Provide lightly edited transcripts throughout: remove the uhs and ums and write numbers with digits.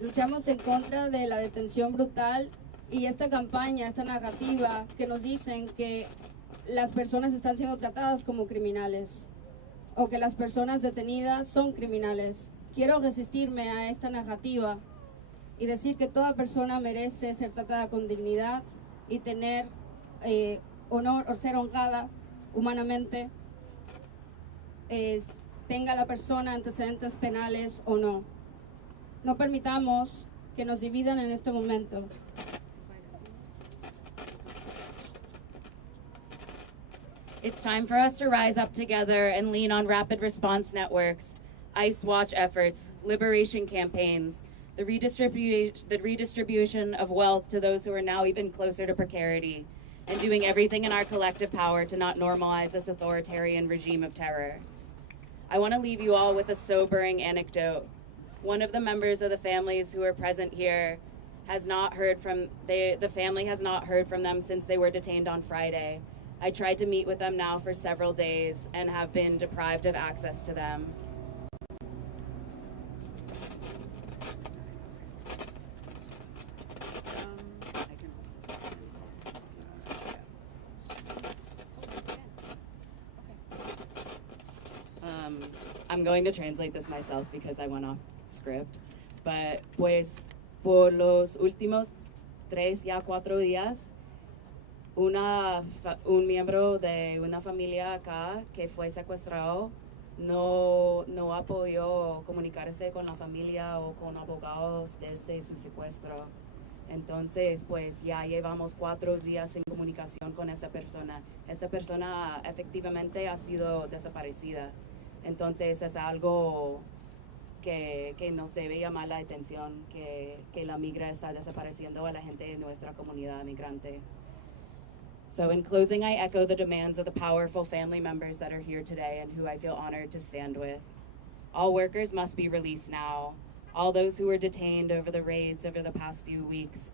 Luchamos en contra de la detención brutal y esta campaña, esta narrativa que nos dicen que las personas están siendo tratadas como criminales o que las personas detenidas son criminales. Quiero resistirme a esta narrativa y decir que toda persona merece ser tratada con dignidad y tener honor o ser honrada humanamente, tenga la persona antecedentes penales o no. No permitamos que nos dividan en este momento. It's time for us to rise up together and lean on rapid response networks, ICE watch efforts, liberation campaigns, the redistribution of wealth to those who are now even closer to precarity, and doing everything in our collective power to not normalize this authoritarian regime of terror. I want to leave you all with a sobering anecdote. One of the members of the families who are present here has not heard from, the family has not heard from them since they were detained on Friday. I tried to meet with them now for several days and have been deprived of access to them. I'm going to translate this myself because I went off script, but pues por los últimos 3 ya 4 días, un miembro de una familia acá que fue secuestrado no ha podido comunicarse con la familia o con abogados desde su secuestro. Entonces, pues ya llevamos 4 días sin comunicación con esa persona. Esta persona efectivamente ha sido desaparecida. Entonces es algo que nos debe llamar la atención, que la migra está desapareciendo a la gente de nuestra comunidad migrante. So in closing, I echo the demands of the powerful family members that are here today and who I feel honored to stand with. All workers must be released now. All those who were detained over the raids over the past few weeks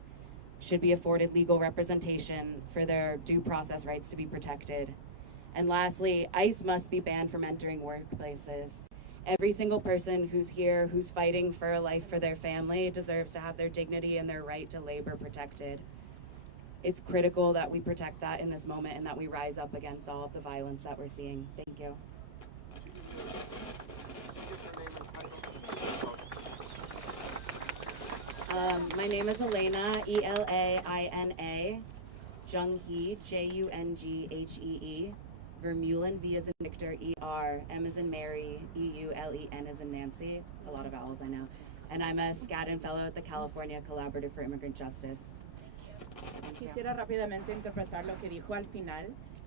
should be afforded legal representation for their due process rights to be protected. And lastly, ICE must be banned from entering workplaces. Every single person who's here, who's fighting for a life for their family, deserves to have their dignity and their right to labor protected. It's critical that we protect that in this moment and that we rise up against all of the violence that we're seeing. Thank you. My name is Elena, E-L-A-I-N-A, Junghee, J-U-N-G-H-E-E, Vermeulen, V as in Victor, E-R, M as in Mary, E-U-L-E-N as in Nancy, a lot of vowels I know, and I'm a Skadden Fellow at the California Collaborative for Immigrant Justice. Quisiera rápidamente interpretar lo que dijo al final,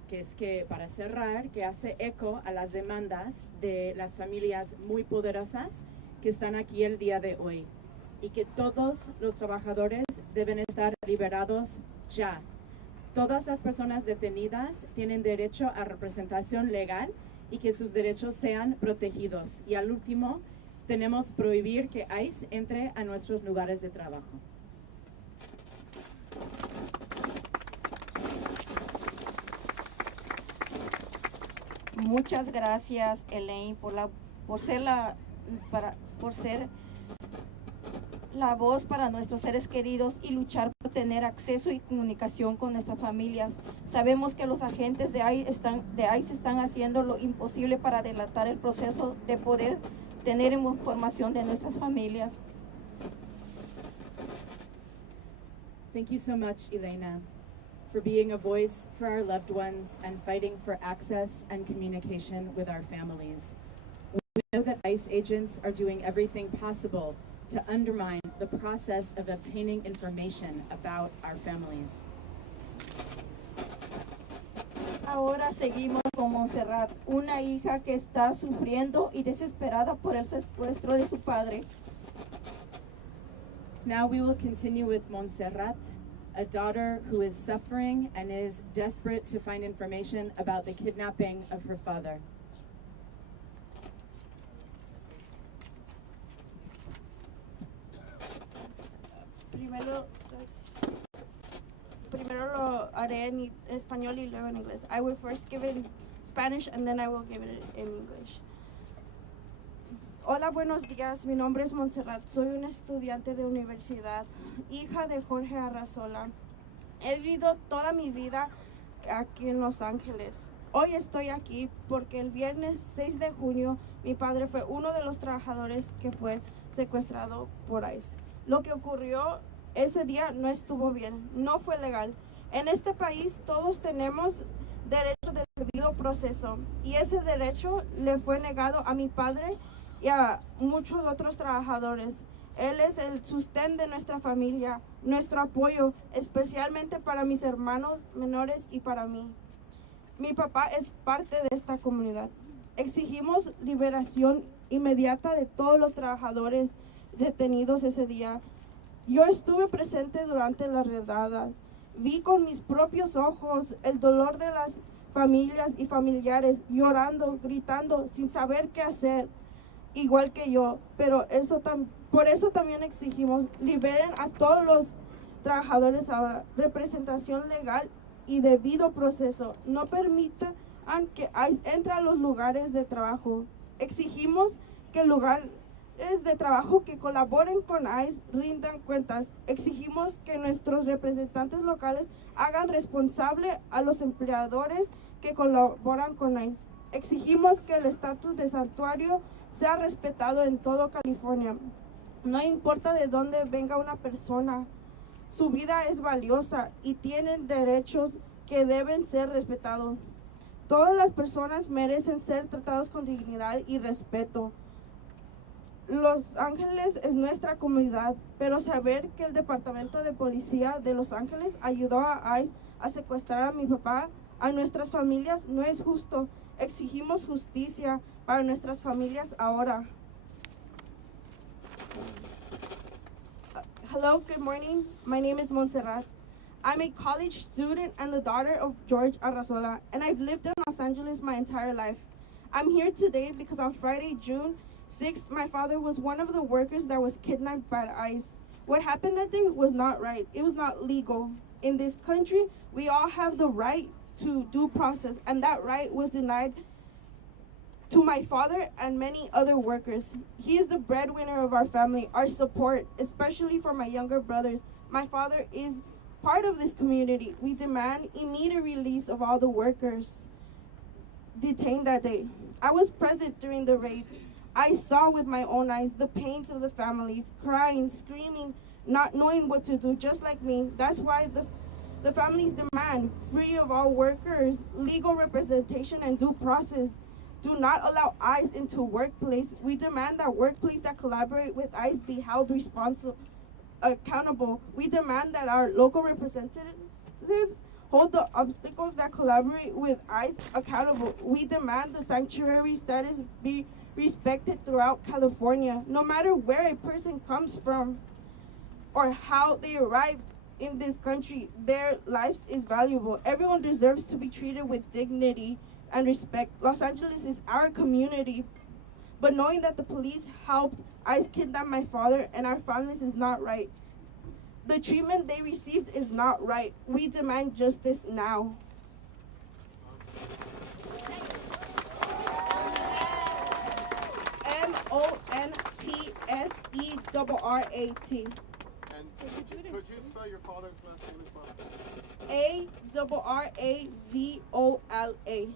que es que para cerrar, que hace eco a las demandas de las familias muy poderosas que están aquí el día de hoy y que todos los trabajadores deben estar liberados ya. Todas las personas detenidas tienen derecho a representación legal y que sus derechos sean protegidos. Y al último, tenemos prohibir que ICE entre a nuestros lugares de trabajo. Muchas gracias, Elaine, por ser la voz para nuestros seres queridos y luchar por tener acceso y comunicación con nuestras familias. Sabemos que los agentes de ICE están haciendo lo imposible para delatar el proceso de poder tener información de nuestras familias. Thank you so much, Elena, for being a voice for our loved ones and fighting for access and communication with our families. We know that ICE agents are doing everything possible to undermine the process of obtaining information about our families. Ahora seguimos con Montserrat, una hija que está sufriendo y desesperada por el secuestro de su padre. Now we will continue with Montserrat, a daughter who is suffering and is desperate to find information about the kidnapping of her father. Primero lo haré en español y luego en inglés. I will first give it in Spanish and then I will give it in English. Hola, buenos días. Mi nombre es Montserrat. Soy una estudiante de universidad, hija de Jorge Arrazola. He vivido toda mi vida aquí en Los Ángeles. Hoy estoy aquí porque el viernes 6 de junio mi padre fue uno de los trabajadores que fue secuestrado por ICE. Lo que ocurrió ese día no estuvo bien, no fue legal. En este país todos tenemos derecho del debido proceso y ese derecho le fue negado a mi padre y a muchos otros trabajadores. Él es el sostén de nuestra familia, nuestro apoyo, especialmente para mis hermanos menores y para mí. Mi papá es parte de esta comunidad. Exigimos liberación inmediata de todos los trabajadores detenidos ese día. Yo estuve presente durante la redada. Vi con mis propios ojos el dolor de las familias y familiares llorando, gritando, sin saber qué hacer, igual que yo. Pero por eso también exigimos, liberen a todos los trabajadores ahora, representación legal y debido proceso. No permitan que ICE entre a los lugares de trabajo. Exigimos que lugares de trabajo que colaboren con ICE rindan cuentas. Exigimos que nuestros representantes locales hagan responsable a los empleadores que colaboran con ICE. Exigimos que el estatus de santuario sea respetado en toda California. No importa de dónde venga una persona, su vida es valiosa y tienen derechos que deben ser respetados. Todas las personas merecen ser tratados con dignidad y respeto. Los Ángeles es nuestra comunidad, pero saber que el Departamento de Policía de Los Ángeles ayudó a ICE a secuestrar a mi papá, a nuestras familias, no es justo. Exigimos justicia para nuestras familias ahora. Hello, good morning. My name is Montserrat. I'm a college student and the daughter of George Arrazola, and I've lived in Los Angeles my entire life. I'm here today because on Friday, June 6th, my father was one of the workers that was kidnapped by ICE. What happened that day was not right. It was not legal. In this country, we all have the right to due process, and that right was denied to my father and many other workers. He is the breadwinner of our family, our support, especially for my younger brothers. My father is part of this community. We demand immediate release of all the workers detained that day. I was present during the raid. I saw with my own eyes the pains of the families, crying, screaming, not knowing what to do, just like me. That's why the families demand free of all workers, legal representation, and due process. Do not allow ICE into workplace. We demand that workplace that collaborate with ICE be held accountable. We demand that our local representatives hold the obstacles that collaborate with ICE accountable. We demand the sanctuary status be respected throughout California. No matter where a person comes from or how they arrived in this country, their lives is valuable. Everyone deserves to be treated with dignity and respect. Los Angeles is our community, but knowing that the police helped ICE kidnap my father and our families is not right. The treatment they received is not right. We demand justice now. Montserrat. And could you spell your father's last name as well? Arrazola.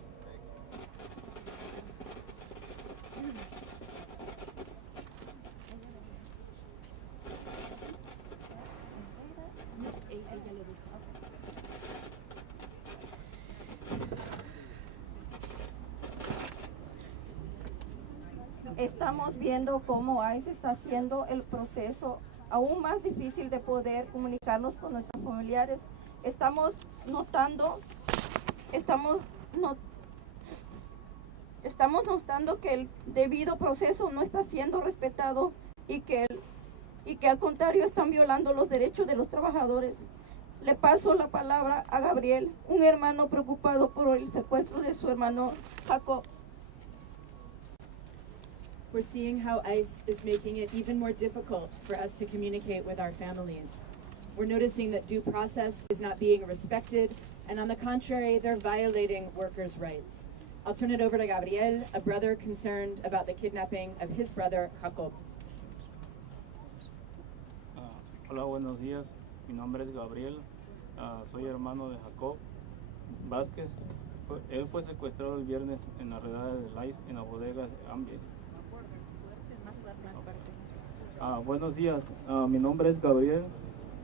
Estamos viendo cómo ICE está haciendo el proceso aún más difícil de poder comunicarnos con nuestros familiares. Estamos notando que el debido proceso no está siendo respetado y que al contrario están violando los derechos de los trabajadores. Le paso la palabra a Gabriel, un hermano preocupado por el secuestro de su hermano Jacob. We're seeing how ICE is making it even more difficult for us to communicate with our families. We're noticing that due process is not being respected, and on the contrary, they're violating workers' rights. I'll turn it over to Gabriel, a brother concerned about the kidnapping of his brother, Jacob. Hola, buenos días. Mi nombre es Gabriel. Soy hermano de Jacob Vázquez. Él fue secuestrado el viernes en la redada del ICE en la bodega de Ambience. Buenos días. Mi nombre es Gabriel.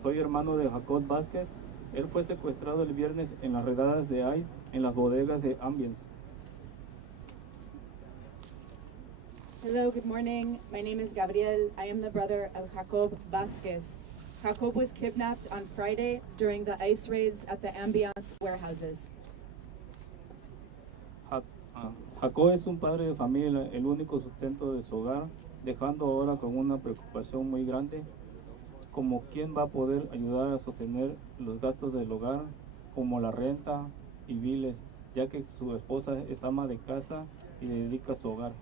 Soy hermano de Jacob Vázquez. Él fue secuestrado el viernes en las redadas de ICE en las bodegas de Ambience. Hello, good morning. My name is Gabriel. I am the brother of Jacob Vázquez. Jacob was kidnapped on Friday during the ICE raids at the Ambiance warehouses. Jacob es un padre de familia, el único sustento de su hogar, dejando ahora con una preocupación muy grande, como quién va a poder ayudar a sostener los gastos del hogar, como la renta y biles, ya que su esposa es ama de casa y le dedica a su hogar.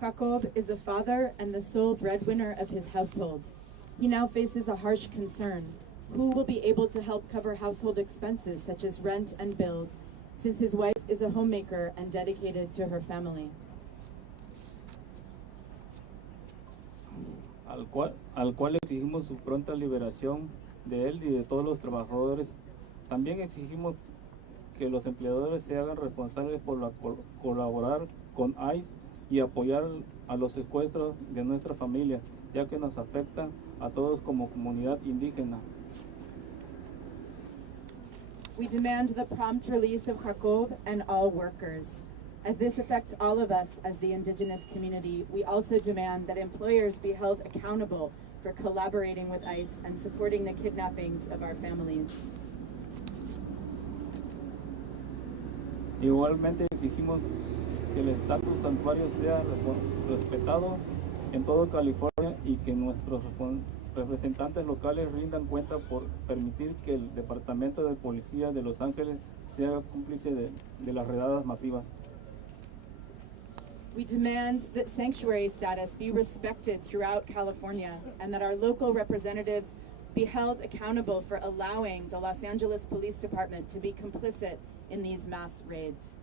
Jacob is the father and the sole breadwinner of his household. He now faces a harsh concern. Who will be able to help cover household expenses such as rent and bills, since his wife is a homemaker and dedicated to her family? Al cual exigimos su pronta liberación de él y de todos los trabajadores. También exigimos que los empleadores se hagan responsables por colaborar con ICE y apoyar a los secuestros de nuestra familia, ya que nos afecta a todos como comunidad indígena. We demand the prompt release of Jacob and all workers. As this affects all of us as the indigenous community, we also demand that employers be held accountable for collaborating with ICE and supporting the kidnappings of our families. Igualmente exigimos que el estatus santuario sea respetado en todo California y que nuestros representantes locales rindan cuenta por permitir que el Departamento de Policía de Los Ángeles sea cómplice de las redadas masivas. We demand that sanctuary status be respected throughout California and that our local representatives be held accountable for allowing the Los Angeles Police Department to be complicit in these mass raids.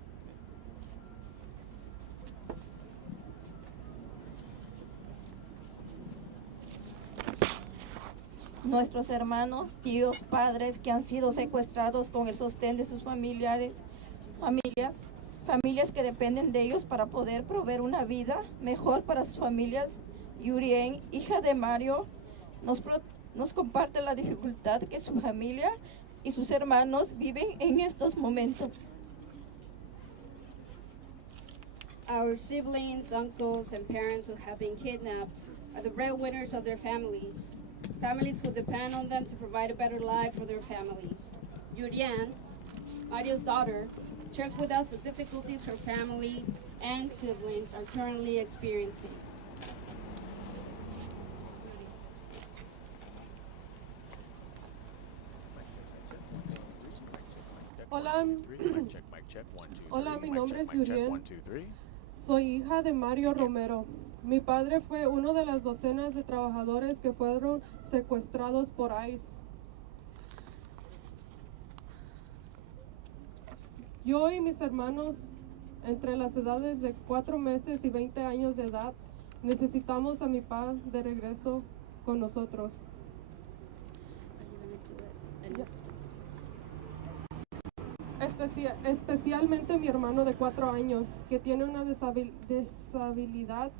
Nuestros hermanos, tíos, padres que han sido secuestrados con el sostén de sus familias que dependen de ellos para poder proveer una vida mejor para sus familias. Yurien, hija de Mario, nos comparte la dificultad que su familia y sus hermanos viven en estos momentos. Our siblings, uncles, and parents who have been kidnapped are the breadwinners of their families. Families who depend on them to provide a better life for their families. Yurian, Mario's daughter, shares with us the difficulties her family and siblings are currently experiencing. Hola, hola, mi nombre es Yurien. Soy hija de Mario Romero. Mi padre fue uno de las docenas de trabajadores que fueron secuestrados por ICE. Yo y mis hermanos, entre las edades de 4 meses y 20 años de edad, necesitamos a mi papá de regreso con nosotros. Especialmente mi hermano de 4 años, que tiene una deshabilidad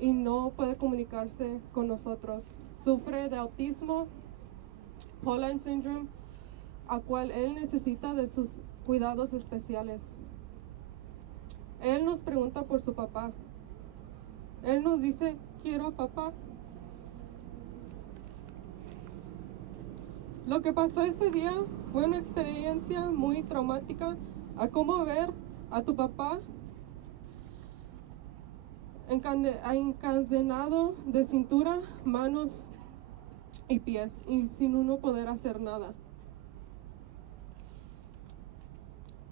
y no puede comunicarse con nosotros. Sufre de autismo, Pauline syndrome, a cual él necesita de sus cuidados especiales. Él nos pregunta por su papá. Él nos dice, quiero a papá. Lo que pasó ese día fue una experiencia muy traumática, a cómo ver a tu papá encadenado de cintura, manos y pies, y sin uno poder hacer nada.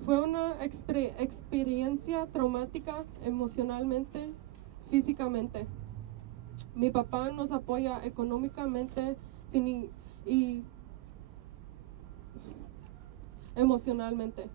Fue una experiencia traumática emocionalmente, físicamente. Mi papá nos apoya económicamente y emocionalmente.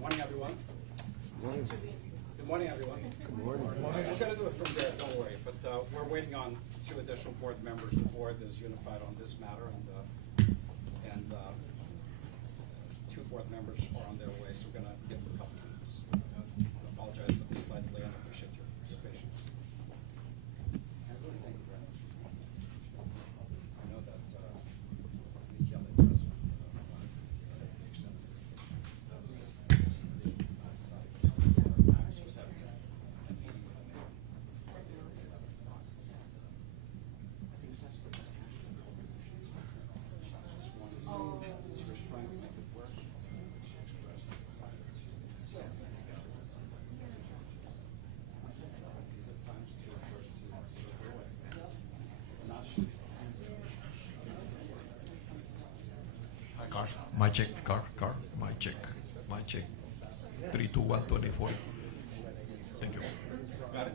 Morning, everyone. Good morning, everyone. Good morning. We're going to do it from there, don't worry. But we're waiting on 2 additional board members. The board is unified on this matter, and 2 board members are on their way, so we're going to give them a couple minutes. I apologize for the slight delay, and I appreciate your patience. I really thank you very much. I know that retail investment makes sense. Car, my check, my check, my check. 321 24. Thank you. Got it?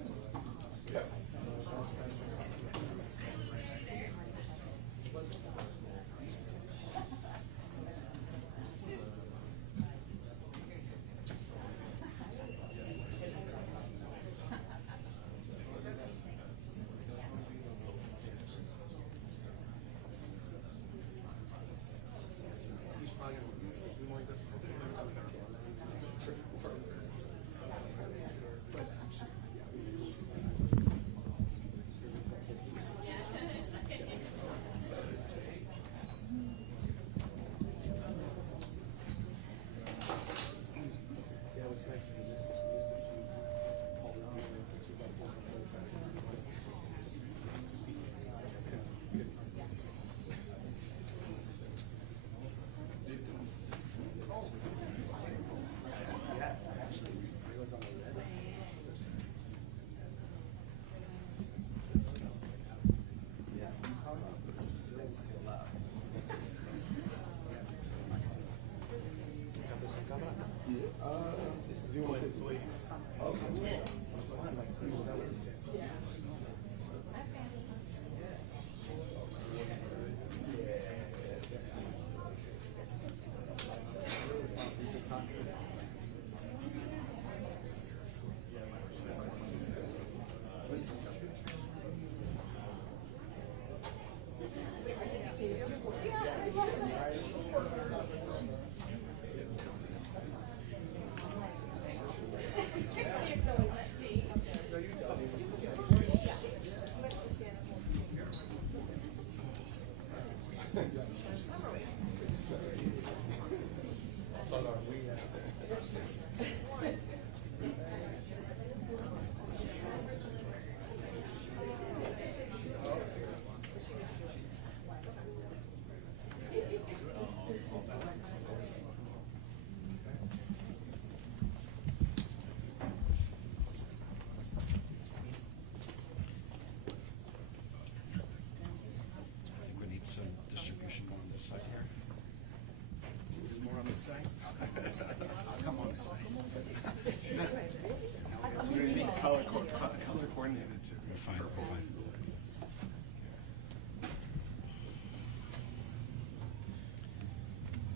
We're fine. We're fine.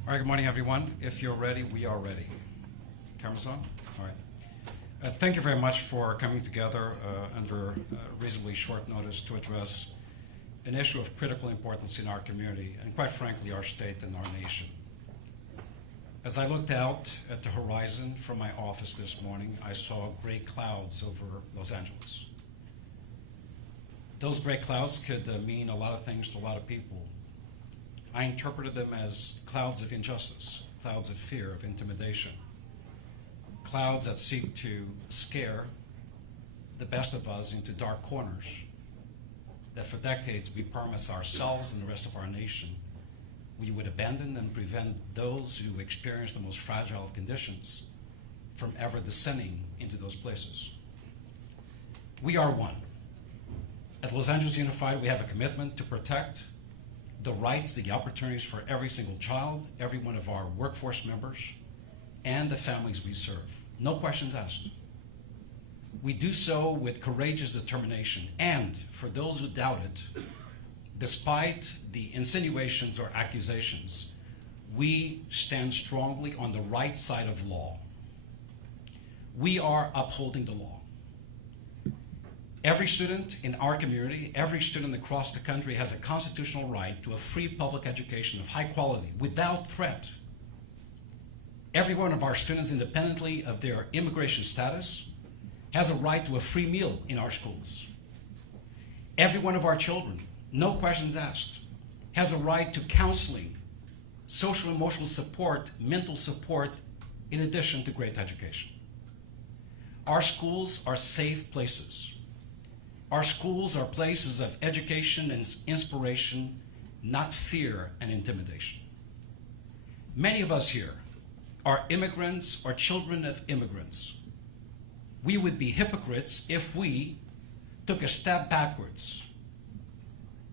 All right, good morning, everyone. If you're ready, we are ready. Cameras on? All right. Thank you very much for coming together under reasonably short notice to address an issue of critical importance in our community and, quite frankly, our state and our nation. As I looked out at the horizon from my office this morning, I saw gray clouds over Los Angeles. Those gray clouds could mean a lot of things to a lot of people. I interpreted them as clouds of injustice, clouds of fear, of intimidation, clouds that seek to scare the best of us into dark corners that for decades we promised ourselves and the rest of our nation we would abandon and prevent those who experience the most fragile of conditions from ever descending into those places. We are one. At Los Angeles Unified, we have a commitment to protect the rights, the opportunities for every single child, every one of our workforce members, and the families we serve. No questions asked. We do so with courageous determination, and for those who doubt it, despite the insinuations or accusations, we stand strongly on the right side of law. We are upholding the law. Every student in our community, every student across the country has a constitutional right to a free public education of high quality, without threat. Every one of our students, independently of their immigration status, has a right to a free meal in our schools. Every one of our children, no questions asked, has a right to counseling, social and emotional support, mental support, in addition to great education. Our schools are safe places. Our schools are places of education and inspiration, not fear and intimidation. Many of us here are immigrants or children of immigrants. We would be hypocrites if we took a step backwards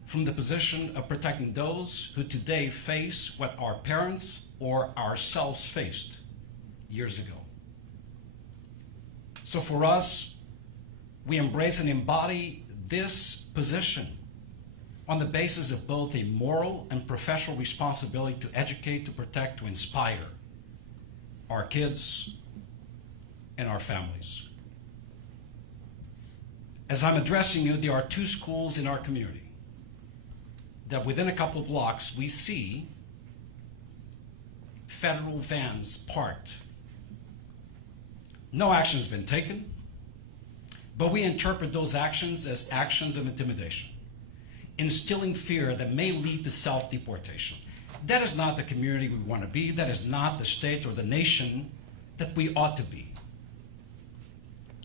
from the position of protecting those who today face what our parents or ourselves faced years ago. So for us, we embrace and embody this position on the basis of both a moral and professional responsibility to educate, to protect, to inspire our kids and our families. As I'm addressing you, there are two schools in our community that within a couple of blocks we see federal vans parked. No action has been taken, but we interpret those actions as actions of intimidation, instilling fear that may lead to self-deportation. That is not the community we want to be. That is not the state or the nation that we ought to be.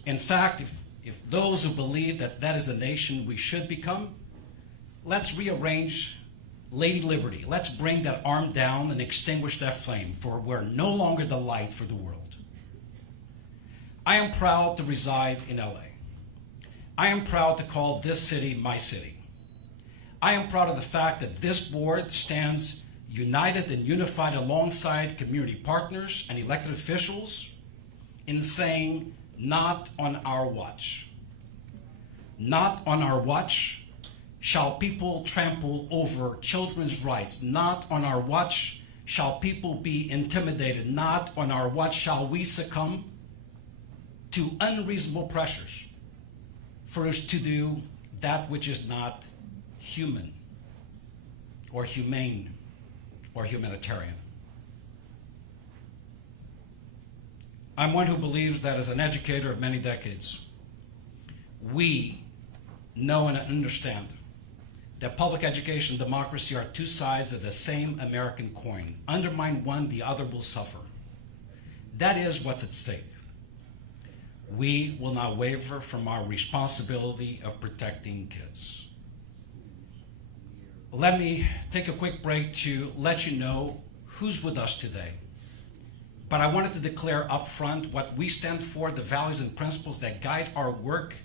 In fact, if those who believe that that is the nation we should become, let's rearrange Lady Liberty. Let's bring that arm down and extinguish that flame, for we're no longer the light for the world. I am proud to reside in LA. I am proud to call this city my city. I am proud of the fact that this board stands united and unified alongside community partners and elected officials in saying, not on our watch. Not on our watch shall people trample over children's rights. Not on our watch shall people be intimidated. Not on our watch shall we succumb to unreasonable pressures for us to do that which is not human or humane or humanitarian. I'm one who believes that as an educator of many decades, we know and understand that public education and democracy are two sides of the same American coin. Undermine one, the other will suffer. That is what's at stake. We will not waver from our responsibility of protecting kids. Let me take a quick break to let you know who's with us today. But I wanted to declare up front what we stand for, the values and principles that guide our work,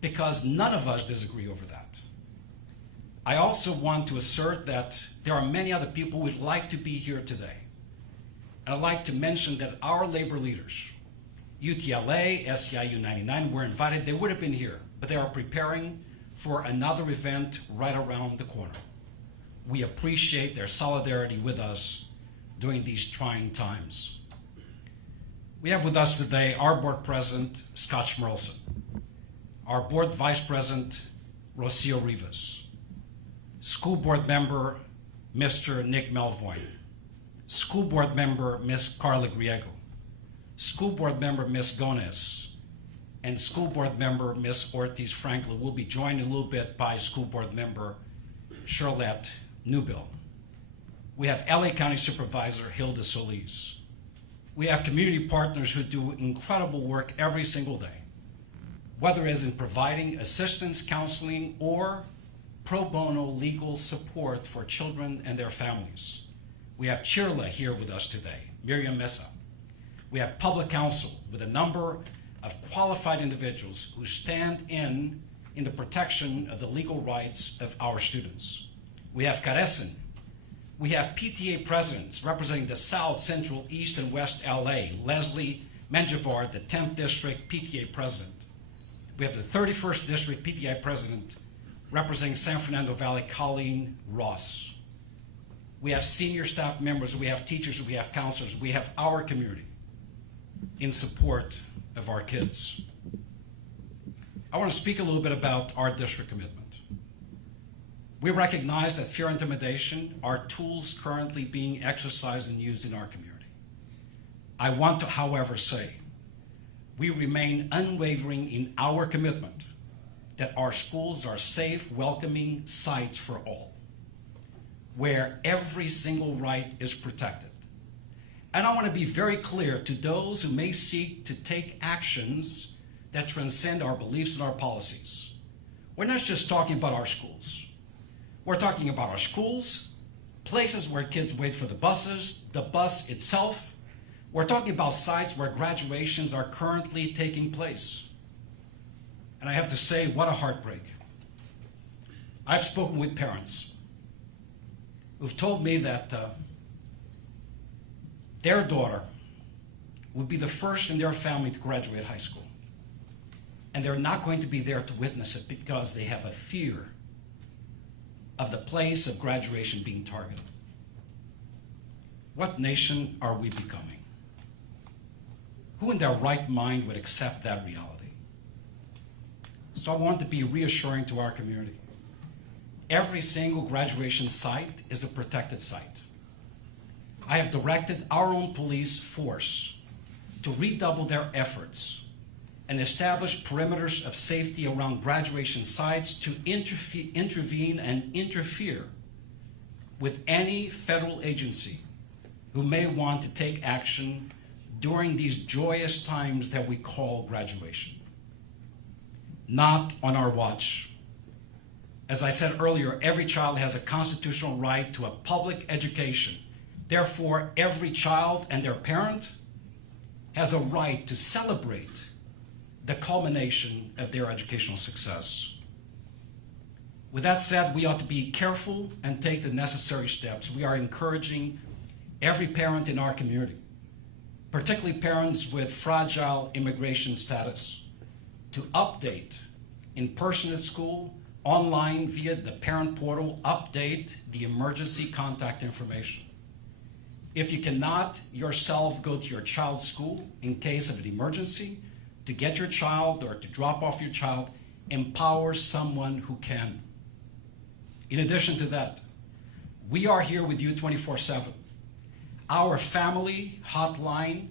because none of us disagree over that. I also want to assert that there are many other people who would like to be here today. And I'd like to mention that our labor leaders, UTLA, SEIU 99, were invited. They would have been here, but they are preparing for another event right around the corner. We appreciate their solidarity with us during these trying times. We have with us today our board president, Scott Schmerlson, our board vice president, Rocio Rivas, school board member, Mr. Nick Melvoin, school board member, Ms. Carla Griego, school board member, Ms. Gomez, and school board member, Ms. Ortiz Franklin. Will be joined in a little bit by school board member, Charlotte Newbill. We have LA County Supervisor Hilda Solis. We have community partners who do incredible work every single day, whether it is in providing assistance, counseling, or pro bono legal support for children and their families. We have Chirla here with us today, Miriam Mesa. We have public counsel with a number of qualified individuals who stand in the protection of the legal rights of our students. We have Carecen. We have PTA presidents representing the South, Central, East, and West LA. Leslie Menjivar, the 10th District PTA president. We have the 31st District PTA president representing San Fernando Valley, Colleen Ross. We have senior staff members, we have teachers, we have counselors, we have our community in support of our kids. I want to speak a little bit about our district commitment. We recognize that fear and intimidation are tools currently being exercised and used in our community. I want to, however, say we remain unwavering in our commitment that our schools are safe, welcoming sites for all, where every single right is protected. And I want to be very clear to those who may seek to take actions that transcend our beliefs and our policies. We're not just talking about our schools. We're talking about our schools, places where kids wait for the buses, the bus itself. We're talking about sites where graduations are currently taking place. And I have to say, what a heartbreak. I've spoken with parents who've told me that their daughter would be the first in their family to graduate high school. And they're not going to be there to witness it because they have a fear of the place of graduation being targeted. What nation are we becoming? Who in their right mind would accept that reality? So I want to be reassuring to our community. Every single graduation site is a protected site. I have directed our own police force to redouble their efforts and establish perimeters of safety around graduation sites to intervene and interfere with any federal agency who may want to take action during these joyous times that we call graduation. Not on our watch. As I said earlier, every child has a constitutional right to a public education. Therefore, every child and their parent has a right to celebrate the culmination of their educational success. With that said, we ought to be careful and take the necessary steps. We are encouraging every parent in our community, particularly parents with fragile immigration status, to update in person at school, online via the parent portal, update the emergency contact information. If you cannot yourself go to your child's school in case of an emergency, to get your child or to drop off your child, empower someone who can. In addition to that, we are here with you 24/7. Our family hotline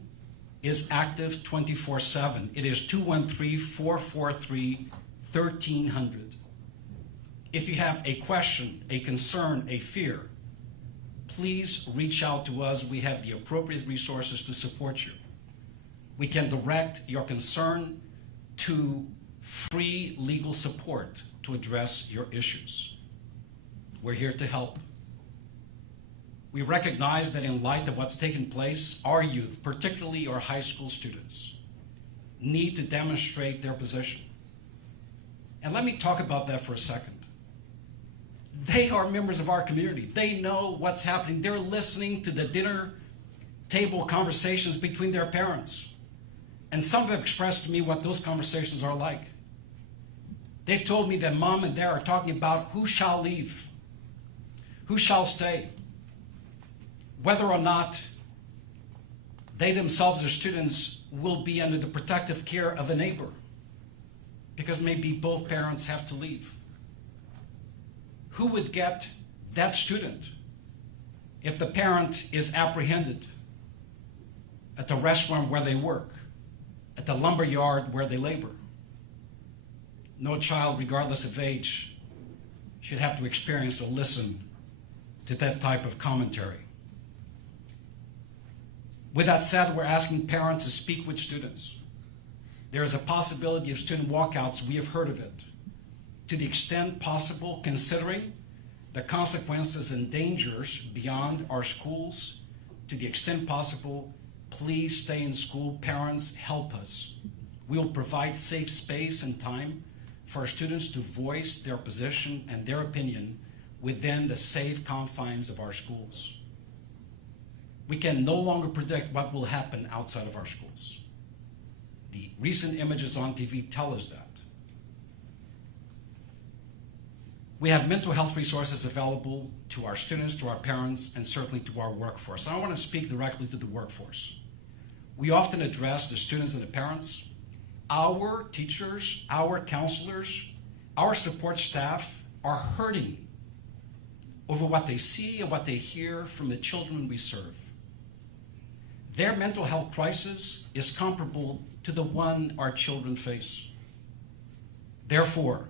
is active 24/7. It is 213-443-1300. If you have a question, a concern, a fear, please reach out to us. We have the appropriate resources to support you. We can direct your concern to free legal support to address your issues. We're here to help. We recognize that in light of what's taken place, our youth, particularly our high school students, need to demonstrate their position. And let me talk about that for a second. They are members of our community. They know what's happening. They're listening to the dinner table conversations between their parents. And some have expressed to me what those conversations are like. They've told me that mom and dad are talking about who shall leave, who shall stay, whether or not they themselves as students will be under the protective care of a neighbor, because maybe both parents have to leave. Who would get that student if the parent is apprehended at the restaurant where they work, at the lumber yard where they labor? No child, regardless of age, should have to experience or listen to that type of commentary. With that said, we're asking parents to speak with students. There is a possibility of student walkouts. We have heard of it. To the extent possible, considering the consequences and dangers beyond our schools, to the extent possible, please stay in school. Parents, help us. We will provide safe space and time for our students to voice their position and their opinion within the safe confines of our schools. We can no longer predict what will happen outside of our schools. The recent images on TV tell us that. We have mental health resources available to our students, to our parents, and certainly to our workforce. I want to speak directly to the workforce. We often address the students and the parents. Our teachers, our counselors, our support staff are hurting over what they see and what they hear from the children we serve. Their mental health crisis is comparable to the one our children face. Therefore,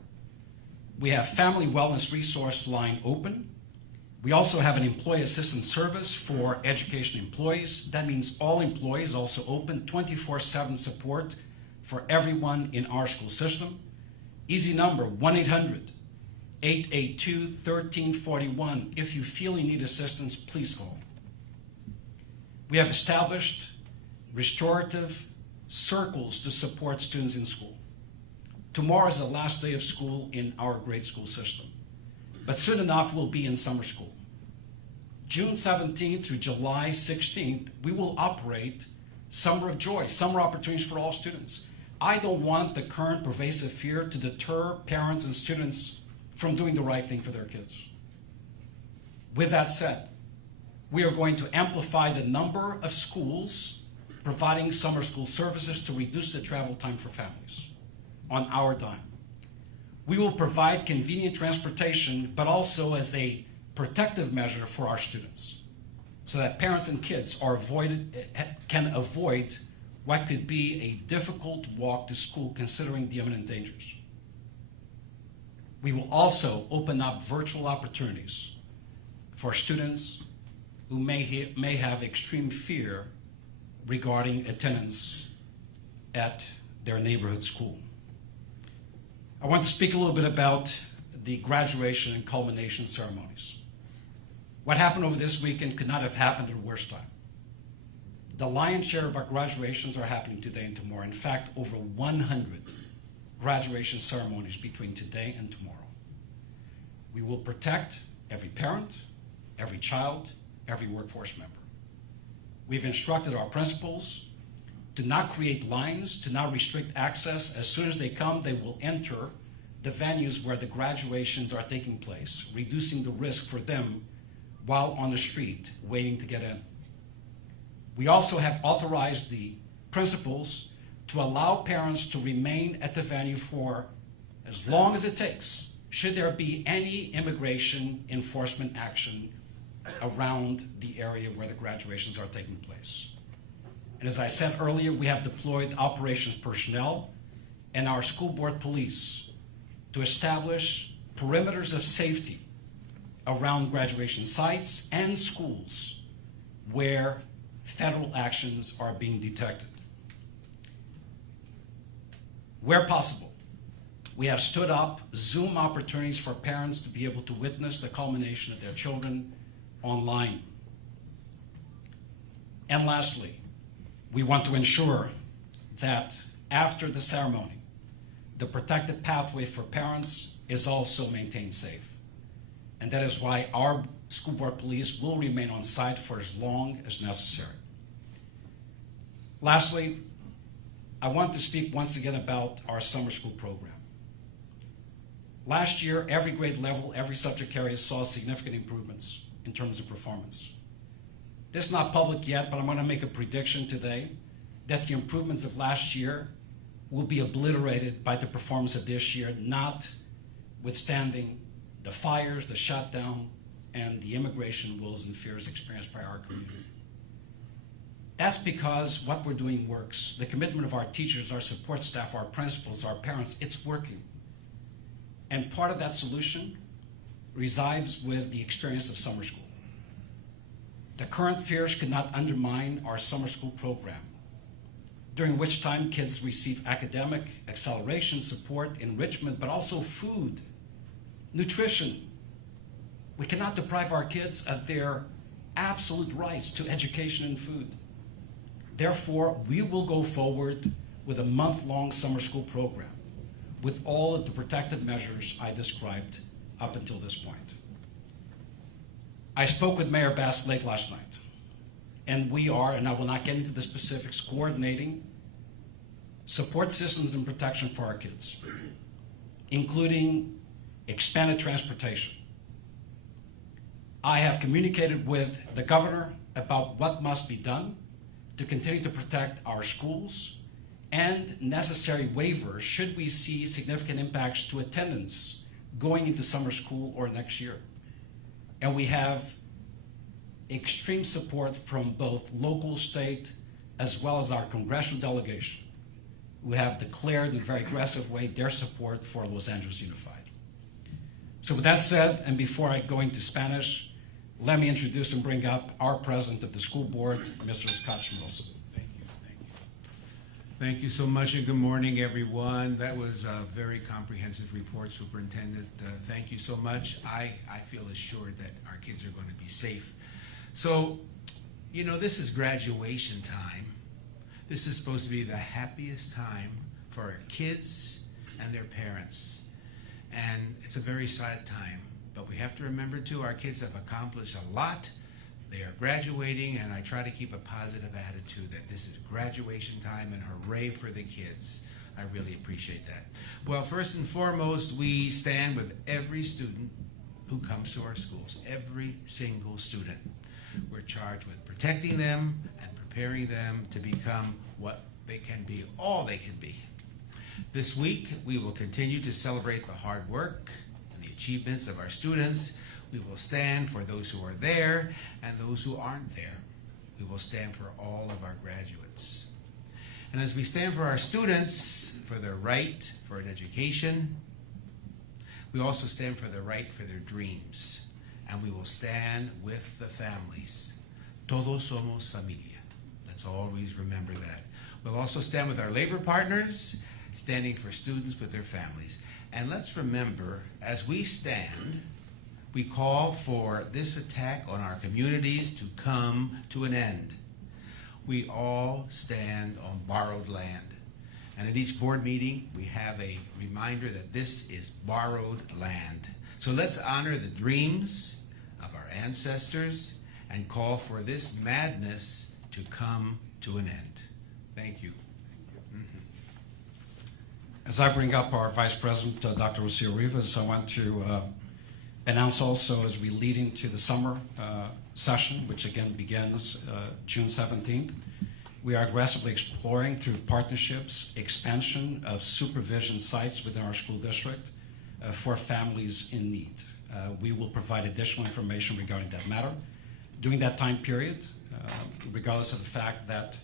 we have Family Wellness Resource Line open. We also have an employee assistance service for education employees. That means all employees, also open 24/7 support for everyone in our school system. Easy number, 1-800-882-1341. If you feel you need assistance, please call. We have established restorative circles to support students in school. Tomorrow is the last day of school in our grade school system, but soon enough we'll be in summer school. June 17th through July 16th, we will operate Summer of Joy, summer opportunities for all students. I don't want the current pervasive fear to deter parents and students from doing the right thing for their kids. With that said, we are going to amplify the number of schools providing summer school services to reduce the travel time for families on our dime. We will provide convenient transportation, but also as a protective measure for our students, so that parents and kids can avoid what could be a difficult walk to school considering the imminent dangers. We will also open up virtual opportunities for students who may have extreme fear regarding attendance at their neighborhood school. I want to speak a little bit about the graduation and culmination ceremonies. What happened over this weekend could not have happened at a worse time. The lion's share of our graduations are happening today and tomorrow. In fact, over 100 graduation ceremonies between today and tomorrow. We will protect every parent, every child, every workforce member. We've instructed our principals to not create lines, to not restrict access. As soon as they come, they will enter the venues where the graduations are taking place, reducing the risk for them while on the street waiting to get in. We also have authorized the principals to allow parents to remain at the venue for as long as it takes, should there be any immigration enforcement action around the area where the graduations are taking place. And as I said earlier, we have deployed operations personnel and our school board police to establish perimeters of safety around graduation sites and schools where federal actions are being detected. Where possible, we have stood up Zoom opportunities for parents to be able to witness the culmination of their children online. And lastly, we want to ensure that after the ceremony, the protected pathway for parents is also maintained safe. And that is why our school board police will remain on site for as long as necessary. Lastly, I want to speak once again about our summer school program. Last year, every grade level, every subject area saw significant improvements in terms of performance. This is not public yet, but I'm going to make a prediction today that the improvements of last year will be obliterated by the performance of this year, notwithstanding the fires, the shutdown, and the immigration woes and fears experienced by our community. That's because what we're doing works. The commitment of our teachers, our support staff, our principals, our parents, it's working. And part of that solution resides with the experience of summer school. The current fears could not undermine our summer school program, during which time kids receive academic acceleration, support, enrichment, but also food, nutrition. We cannot deprive our kids of their absolute rights to education and food. Therefore, we will go forward with a month-long summer school program with all of the protective measures I described up until this point. I spoke with Mayor Bass late last night, and we are, and I will not get into the specifics, coordinating support systems and protection for our kids, including expanded transportation. I have communicated with the governor about what must be done to continue to protect our schools and necessary waivers should we see significant impacts to attendance going into summer school or next year. And we have extreme support from both local, state, as well as our congressional delegation, who have declared in a very aggressive way their support for Los Angeles Unified. So with that said, and before I go into Spanish, let me introduce and bring up our president of the school board, Mr. Scott Schmilson. Thank you. Thank you so much, and good morning, everyone. That was a very comprehensive report, Superintendent. Thank you so much. I feel assured that our kids are going to be safe. So, you know, this is graduation time. This is supposed to be the happiest time for our kids and their parents. And it's a very sad time. But we have to remember, too, our kids have accomplished a lot. They are graduating, and I try to keep a positive attitude that this is graduation time, and hooray for the kids. I really appreciate that. Well, first and foremost, we stand with every student who comes to our schools, every single student. We're charged with protecting them and preparing them to become what they can be, all they can be. This week, we will continue to celebrate the hard work and the achievements of our students. We will stand for those who are there and those who aren't there. We will stand for all of our graduates. And as we stand for our students, for their right for an education, we also stand for the right for their dreams. And we will stand with the families. Todos somos familia. Let's always remember that. We'll also stand with our labor partners, standing for students with their families. And let's remember, as we stand, we call for this attack on our communities to come to an end. We all stand on borrowed land. And at each board meeting, we have a reminder that this is borrowed land. So let's honor the dreams of our ancestors and call for this madness to come to an end. Thank you. As I bring up our Vice President, Dr. Rocio Rivas, I want to announce also as we lead into the summer session, which again begins June 17th, we are aggressively exploring through partnerships, expansion of supervision sites within our school district for families in need. We will provide additional information regarding that matter. During that time period, regardless of the fact that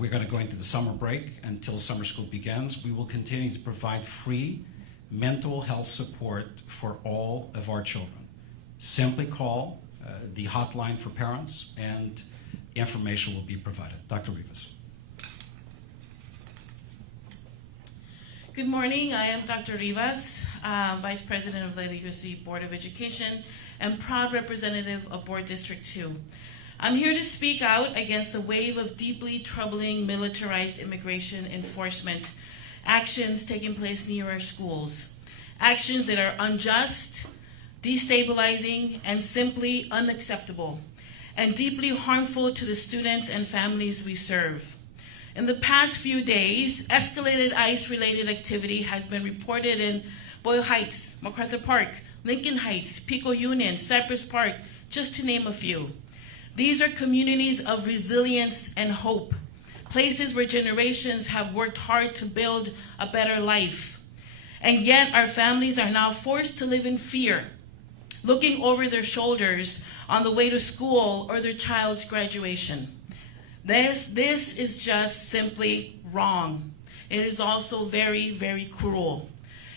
we're going to go into the summer break until summer school begins, we will continue to provide free mental health support for all of our children. Simply call the hotline for parents and information will be provided. Dr. Rivas. Good morning. I am Dr. Rivas, Vice President of the University Board of Education and proud representative of Board District 2. I'm here to speak out against the wave of deeply troubling militarized immigration enforcement actions taking place near our schools. Actions that are unjust, destabilizing, and simply unacceptable, and deeply harmful to the students and families we serve. In the past few days, escalated ICE-related activity has been reported in Boyle Heights, MacArthur Park, Lincoln Heights, Pico Union, Cypress Park, just to name a few. These are communities of resilience and hope, places where generations have worked hard to build a better life. And yet our families are now forced to live in fear, looking over their shoulders on the way to school or their child's graduation. This is just simply wrong. It is also very, very cruel.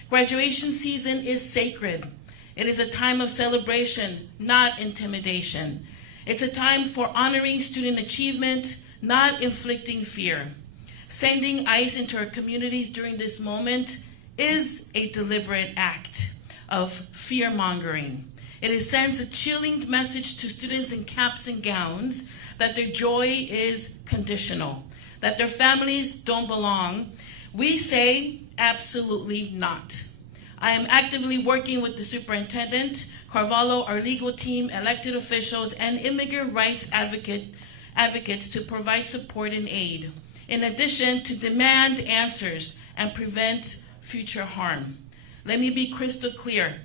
Graduation season is sacred. It is a time of celebration, not intimidation. It's a time for honoring student achievement, not inflicting fear. Sending ICE into our communities during this moment is a deliberate act of fear-mongering. It sends a chilling message to students in caps and gowns that their joy is conditional, that their families don't belong. We say absolutely not. I am actively working with the superintendent, Carvalho, our legal team, elected officials, and immigrant rights advocates to provide support and aid, in addition to demand answers and prevent future harm. Let me be crystal clear.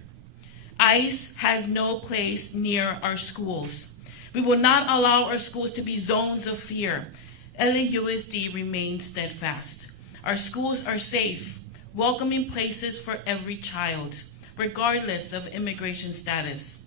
ICE has no place near our schools. We will not allow our schools to be zones of fear. LAUSD remains steadfast. Our schools are safe, welcoming places for every child, regardless of immigration status.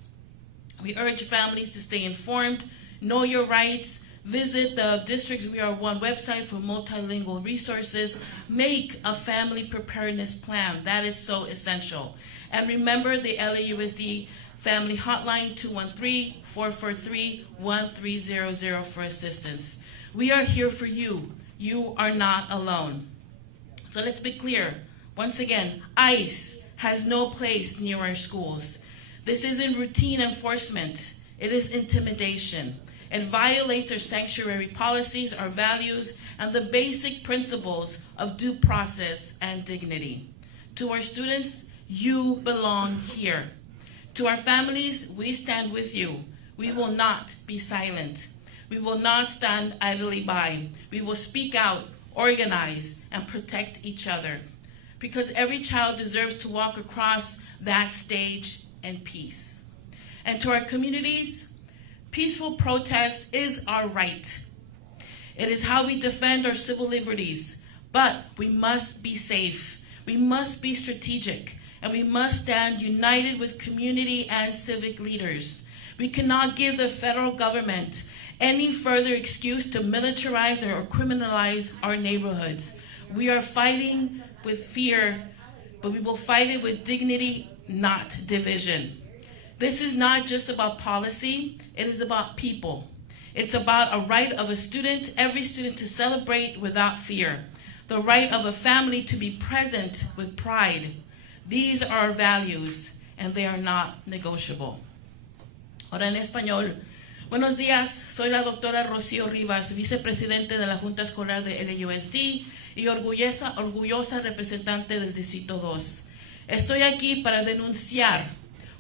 We urge families to stay informed, know your rights, visit the Districts We Are One website for multilingual resources, make a family preparedness plan. That is so essential. And remember the LAUSD Family Hotline, 213-443-1300 for assistance. We are here for you. You are not alone. So let's be clear. Once again, ICE has no place near our schools. This isn't routine enforcement. It is intimidation. It violates our sanctuary policies, our values, and the basic principles of due process and dignity. To our students, you belong here. To our families, we stand with you. We will not be silent. We will not stand idly by. We will speak out, organize, and protect each other. Because every child deserves to walk across that stage in peace. And to our communities, peaceful protest is our right. It is how we defend our civil liberties, but we must be safe. We must be strategic, and we must stand united with community and civic leaders. We cannot give the federal government any further excuse to militarize or criminalize our neighborhoods. We are fighting with fear, but we will fight it with dignity, not division. This is not just about policy, it is about people. It's about a right of a student, every student, to celebrate without fear. The right of a family to be present with pride. These are our values, and they are not negotiable. Ahora en español. Buenos días, soy la doctora Rocío Rivas, vicepresidente de la Junta Escolar de LAUSD y orgullosa representante del Distrito 2. Estoy aquí para denunciar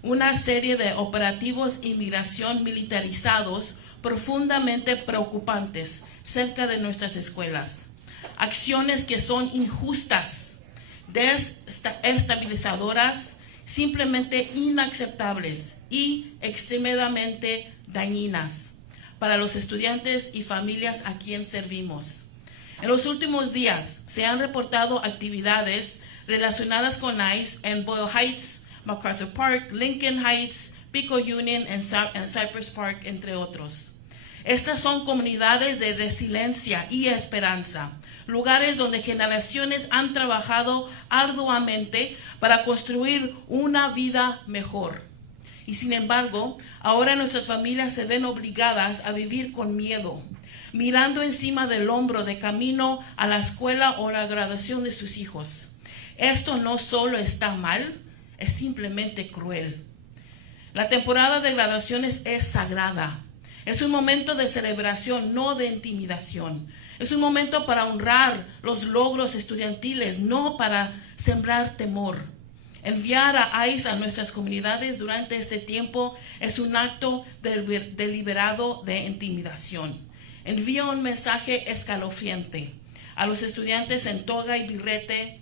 una serie de operativos de inmigración militarizados profundamente preocupantes cerca de nuestras escuelas. Acciones que son injustas, desestabilizadoras, simplemente inaceptables y extremadamente dañinas para los estudiantes y familias a quien servimos. En los últimos días se han reportado actividades relacionadas con ICE en Boyle Heights, MacArthur Park, Lincoln Heights, Pico Union y Cypress Park, entre otros. Estas son comunidades de resiliencia y esperanza, lugares donde generaciones han trabajado arduamente para construir una vida mejor. Y sin embargo, ahora nuestras familias se ven obligadas a vivir con miedo, mirando encima del hombro de camino a la escuela o la graduación de sus hijos. Esto no solo está mal, es simplemente cruel. La temporada de graduaciones es sagrada. Es un momento de celebración, no de intimidación. Es un momento para honrar los logros estudiantiles, no para sembrar temor. Enviar a ICE a nuestras comunidades durante este tiempo es un acto deliberado de intimidación. Envía un mensaje escalofriante a los estudiantes en toga y birrete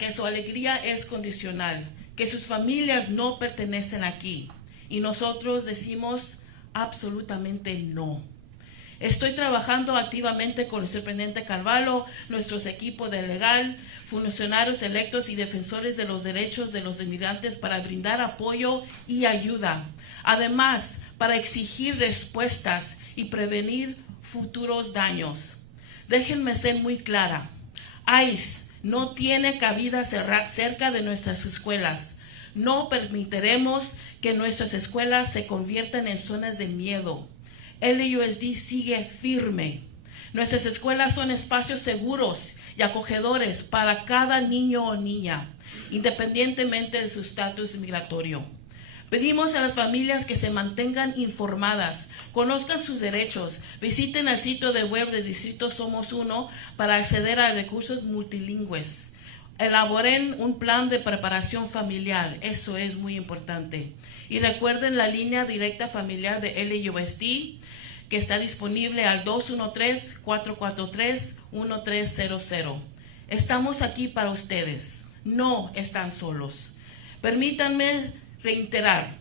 que su alegría es condicional, que sus familias no pertenecen aquí. Y nosotros decimos absolutamente no. Estoy trabajando activamente con el superintendente Carvalho, nuestros equipos de legal, funcionarios electos y defensores de los derechos de los inmigrantes para brindar apoyo y ayuda. Además, para exigir respuestas y prevenir futuros daños. Déjenme ser muy clara. ICE no tiene cabida cerca de nuestras escuelas. No permitiremos que nuestras escuelas se conviertan en zonas de miedo. LAUSD sigue firme. Nuestras escuelas son espacios seguros y acogedores para cada niño o niña, independientemente de su estatus migratorio. Pedimos a las familias que se mantengan informadas, conozcan sus derechos, visiten el sitio de web del Distrito Somos Uno para acceder a recursos multilingües. Elaboren un plan de preparación familiar, eso es muy importante. Y recuerden la línea directa familiar de LAUSD, que está disponible al 213-443-1300. Estamos aquí para ustedes, no están solos. Permítanme reiterar,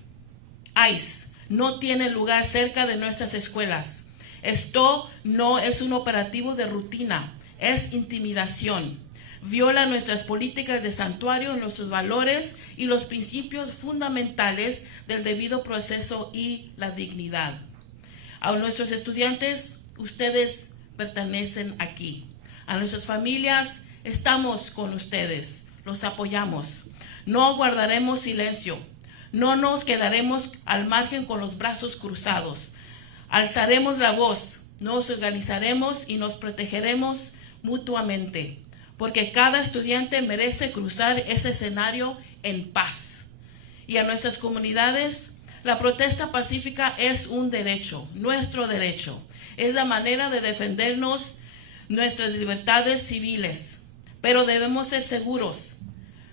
ICE no tiene lugar cerca de nuestras escuelas. Esto no es un operativo de rutina, es intimidación. Viola nuestras políticas de santuario, nuestros valores y los principios fundamentales del debido proceso y la dignidad. A nuestros estudiantes, ustedes pertenecen aquí. A nuestras familias, estamos con ustedes, los apoyamos. No guardaremos silencio, no nos quedaremos al margen con los brazos cruzados. Alzaremos la voz, nos organizaremos y nos protegeremos mutuamente, porque cada estudiante merece cruzar ese escenario en paz. Y a nuestras comunidades, la protesta pacífica es un derecho, nuestro derecho. Es la manera de defendernos, nuestras libertades civiles. Pero debemos ser seguros,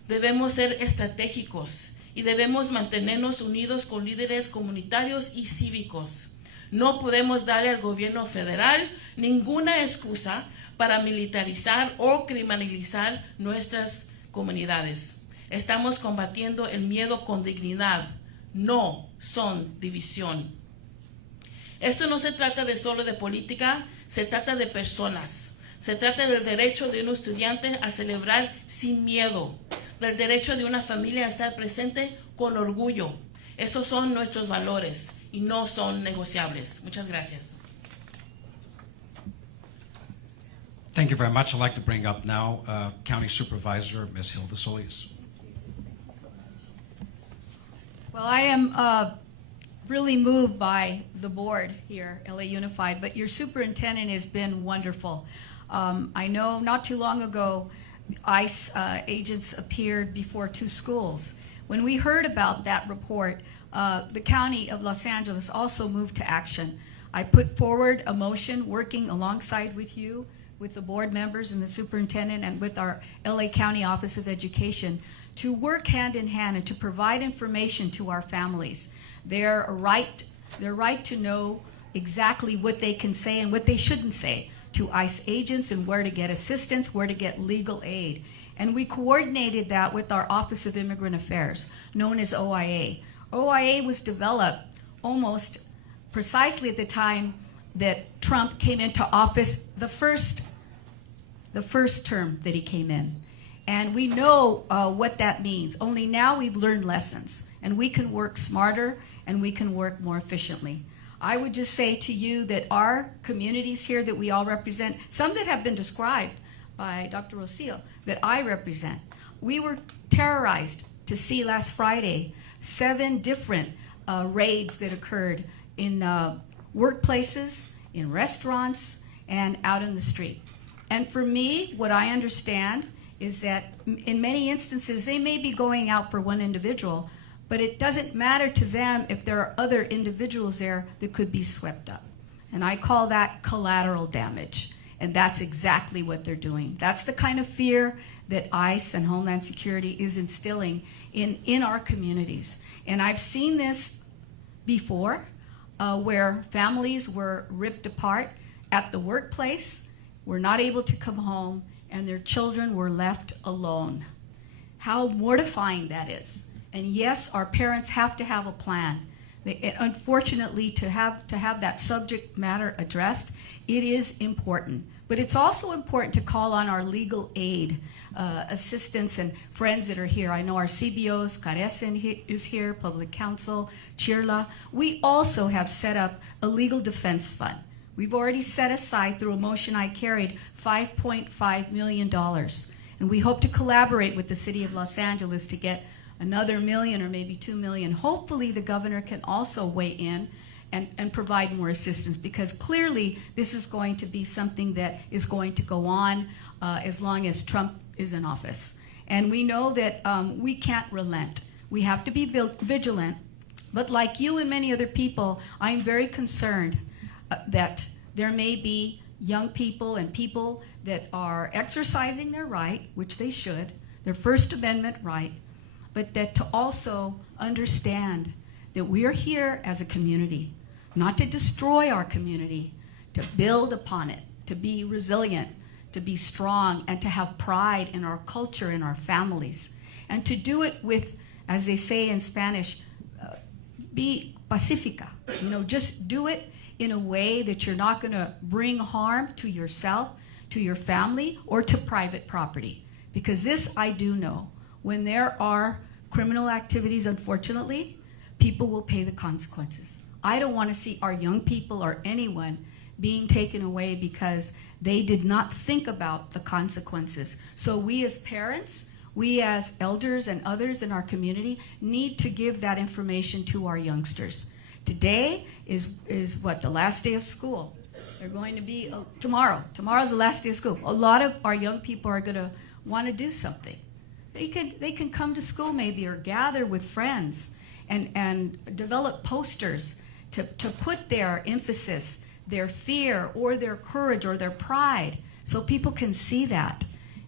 debemos ser estratégicos y debemos mantenernos unidos con líderes comunitarios y cívicos. No podemos darle al gobierno federal ninguna excusa para militarizar o criminalizar nuestras comunidades. Estamos combatiendo el miedo con dignidad, no son división. Esto no se trata de solo de política, se trata de personas. Se trata del derecho de un estudiante a celebrar sin miedo, del derecho de una familia a estar presente con orgullo. Esos son nuestros valores y no son negociables. Muchas gracias. Thank you very much. I'd like to bring up now County Supervisor Ms. Hilda Solis. Well, I am really moved by the board here, LA Unified, but your superintendent has been wonderful. I know not too long ago, ICE agents appeared before 2 schools. When we heard about that report, the County of Los Angeles also moved to action. I put forward a motion working alongside with you, with the board members and the superintendent and with our LA County Office of Education to work hand in hand and to provide information to our families. Their right to know exactly what they can say and what they shouldn't say to ICE agents and where to get assistance, where to get legal aid. And we coordinated that with our Office of Immigrant Affairs, known as OIA. OIA was developed almost precisely at the time that Trump came into office, the first term that he came in. And we know what that means. Only now we've learned lessons, and we can work smarter and we can work more efficiently. I would just say to you that our communities here that we all represent, some that have been described by Dr. Rocio, that I represent, we were terrorized to see last Friday 7 different raids that occurred in workplaces, in restaurants, and out in the street. And for me, what I understand is that in many instances, they may be going out for one individual, but it doesn't matter to them if there are other individuals there that could be swept up. And I call that collateral damage. And that's exactly what they're doing. That's the kind of fear that ICE and Homeland Security is instilling in our communities. And I've seen this before, where families were ripped apart at the workplace, were not able to come home, and their children were left alone. how mortifying that is. And yes, our parents have to have a plan. Unfortunately, to have that subject matter addressed, it is important. But it's also important to call on our legal aid, assistants and friends that are here. I know our CBOs, Carecen is here, Public Counsel, Chirla. We also have set up a legal defense fund. We've already set aside, through a motion I carried, $5.5 million. And we hope to collaborate with the City of Los Angeles to get another $1 million or maybe $2 million. Hopefully the governor can also weigh in and provide more assistance, because clearly this is going to be something that is going to go on as long as Trump is in office. And we know that we can't relent. We have to be vigilant. But like you and many other people, I'm very concerned that there may be young people and people that are exercising their right, which they should, their First Amendment right, but that to also understand that we are here as a community, not to destroy our community, to build upon it, to be resilient, to be strong, and to have pride in our culture, in our families, and to do it with, as they say in Spanish, be pacifica. Just do it in a way that you're not going to bring harm to yourself, to your family, or to private property. Because this I do know, when there are criminal activities, unfortunately, people will pay the consequences. I don't want to see our young people or anyone being taken away because they did not think about the consequences. So we as parents, we as elders and others in our community need to give that information to our youngsters. Today is what, the last day of school. They're going to be tomorrow. Tomorrow's the last day of school. A lot of our young people are going to want to do something. They can come to school maybe, or gather with friends and develop posters to put their emphasis, their fear or their courage or their pride, so people can see that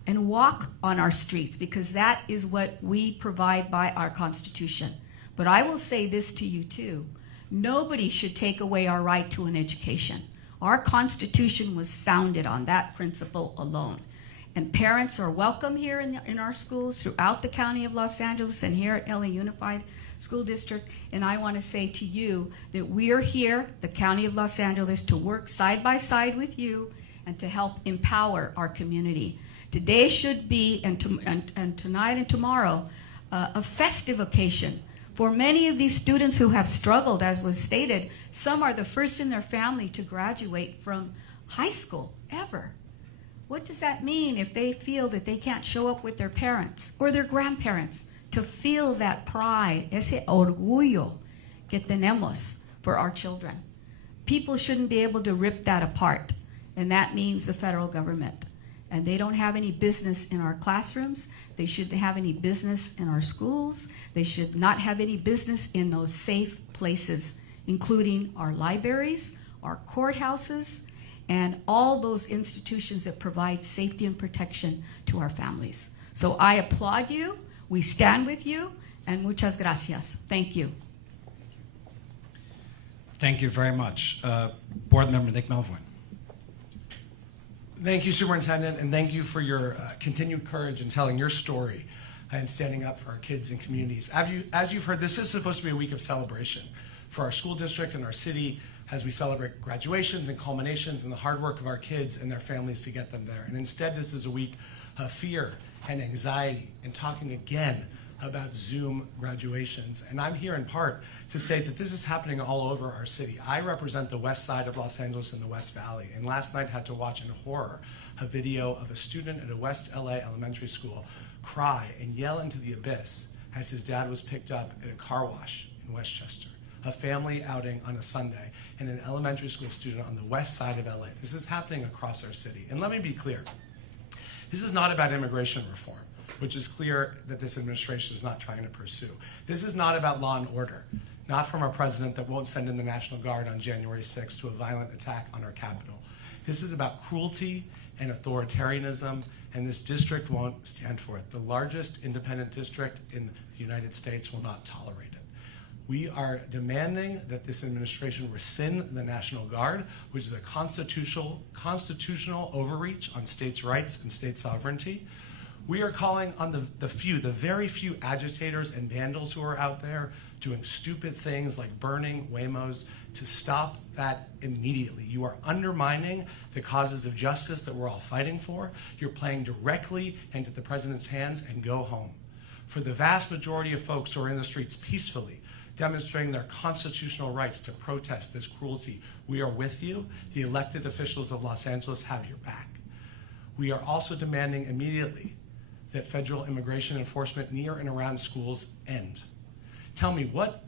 and walk on our streets, because that is what we provide by our Constitution. But I will say this to you too. Nobody should take away our right to an education. Our Constitution was founded on that principle alone. And parents are welcome here in our schools throughout the County of Los Angeles and here at LA Unified School District. And I want to say to you that we are here, the County of Los Angeles, to work side by side with you and to help empower our community. Today should be, and tonight and tomorrow, a festive occasion. For many of these students who have struggled, as was stated, some are the first in their family to graduate from high school ever. What does that mean if they feel that they can't show up with their parents or their grandparents to feel that pride, ese orgullo que tenemos for our children? People shouldn't be able to rip that apart, and that means the federal government. And they don't have any business in our classrooms. They shouldn't have any business in our schools. They should not have any business in those safe places, including our libraries, our courthouses, and all those institutions that provide safety and protection to our families. So I applaud you, we stand with you, and muchas gracias. Thank you. Thank you very much. Board Member Nick Melvoin. Thank you, Superintendent, and thank you for your continued courage in telling your story and standing up for our kids and communities. As you've heard, this is supposed to be a week of celebration for our school district and our city as we celebrate graduations and culminations and the hard work of our kids and their families to get them there. And instead, this is a week of fear and anxiety and talking again about Zoom graduations. And I'm here in part to say that this is happening all over our city. I represent the west side of Los Angeles and the West Valley, and last night had to watch in horror a video of a student at a West LA elementary school cry and yell into the abyss as his dad was picked up at a car wash in Westchester. A family outing on a Sunday and an elementary school student on the west side of LA. This is happening across our city. And let me be clear, this is not about immigration reform, which is clear that this administration is not trying to pursue. This is not about law and order, not from our president that won't send in the National Guard on January 6th to a violent attack on our Capitol. This is about cruelty and authoritarianism, and this district won't stand for it. The largest independent district in the United States will not tolerate it. We are demanding that this administration rescind the National Guard, which is a constitutional overreach on states' rights and state sovereignty. We are calling on the very few agitators and vandals who are out there doing stupid things like burning Waymos to stop that immediately. You are undermining the causes of justice that we're all fighting for. You're playing directly into the president's hands, and go home. For the vast majority of folks who are in the streets peacefully, demonstrating their constitutional rights to protest this cruelty, we are with you. The elected officials of Los Angeles have your back. We are also demanding immediately that federal immigration enforcement near and around schools end. Tell me, what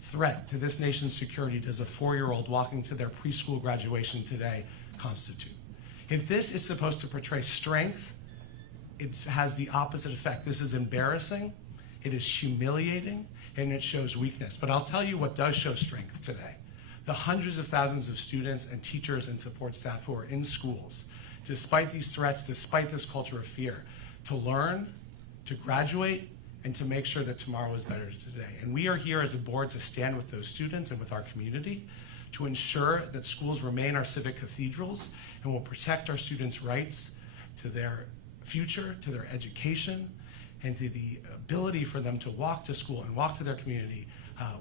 threat to this nation's security does a 4-year-old walking to their preschool graduation today constitute? If this is supposed to portray strength, it has the opposite effect. This is embarrassing, it is humiliating, and it shows weakness. But I'll tell you what does show strength today. The hundreds of thousands of students and teachers and support staff who are in schools, despite these threats, despite this culture of fear, to learn, to graduate, and to make sure that tomorrow is better today. And we are here as a board to stand with those students and with our community to ensure that schools remain our civic cathedrals and will protect our students' rights to their future, to their education, and to the ability for them to walk to school and walk to their community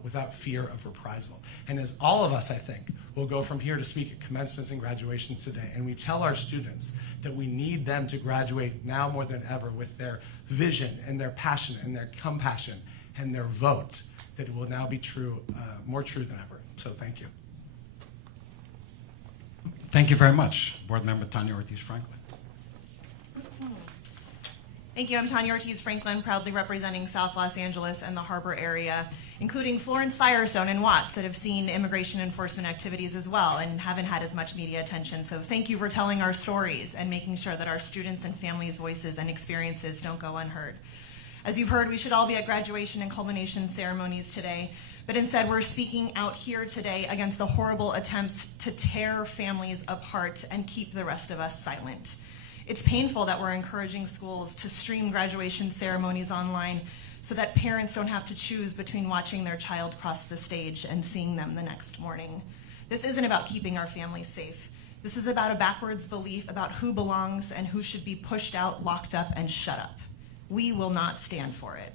without fear of reprisal. And as all of us, I think, will go from here to speak at commencements and graduations today, and we tell our students that we need them to graduate now more than ever with their vision and their passion and their compassion and their vote, that it will now be true, more true than ever. So thank you. Thank you very much. Board Member Tanya Ortiz-Franklin. Thank you. I'm Tanya Ortiz-Franklin, proudly representing South Los Angeles and the Harbor area, including Florence, Firestone, and Watts, that have seen immigration enforcement activities as well and haven't had as much media attention. So thank you for telling our stories and making sure that our students' and families' voices and experiences don't go unheard. As you've heard, we should all be at graduation and culmination ceremonies today, but instead we're speaking out here today against the horrible attempts to tear families apart and keep the rest of us silent. It's painful that we're encouraging schools to stream graduation ceremonies online so that parents don't have to choose between watching their child cross the stage and seeing them the next morning. This isn't about keeping our families safe. This is about a backwards belief about who belongs and who should be pushed out, locked up, and shut up. We will not stand for it.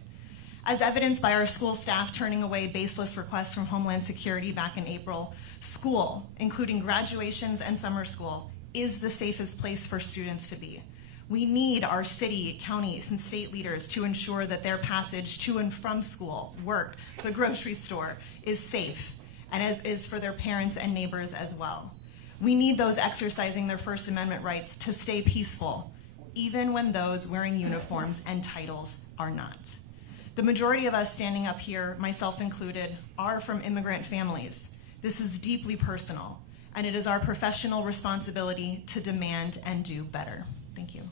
As evidenced by our school staff turning away baseless requests from Homeland Security back in April, school, including graduations and summer school, is the safest place for students to be. We need our city, counties, and state leaders to ensure that their passage to and from school, work, the grocery store is safe, and as is for their parents and neighbors as well. We need those exercising their First Amendment rights to stay peaceful, even when those wearing uniforms and titles are not. The majority of us standing up here, myself included, are from immigrant families. This is deeply personal, and it is our professional responsibility to demand and do better. Thank you.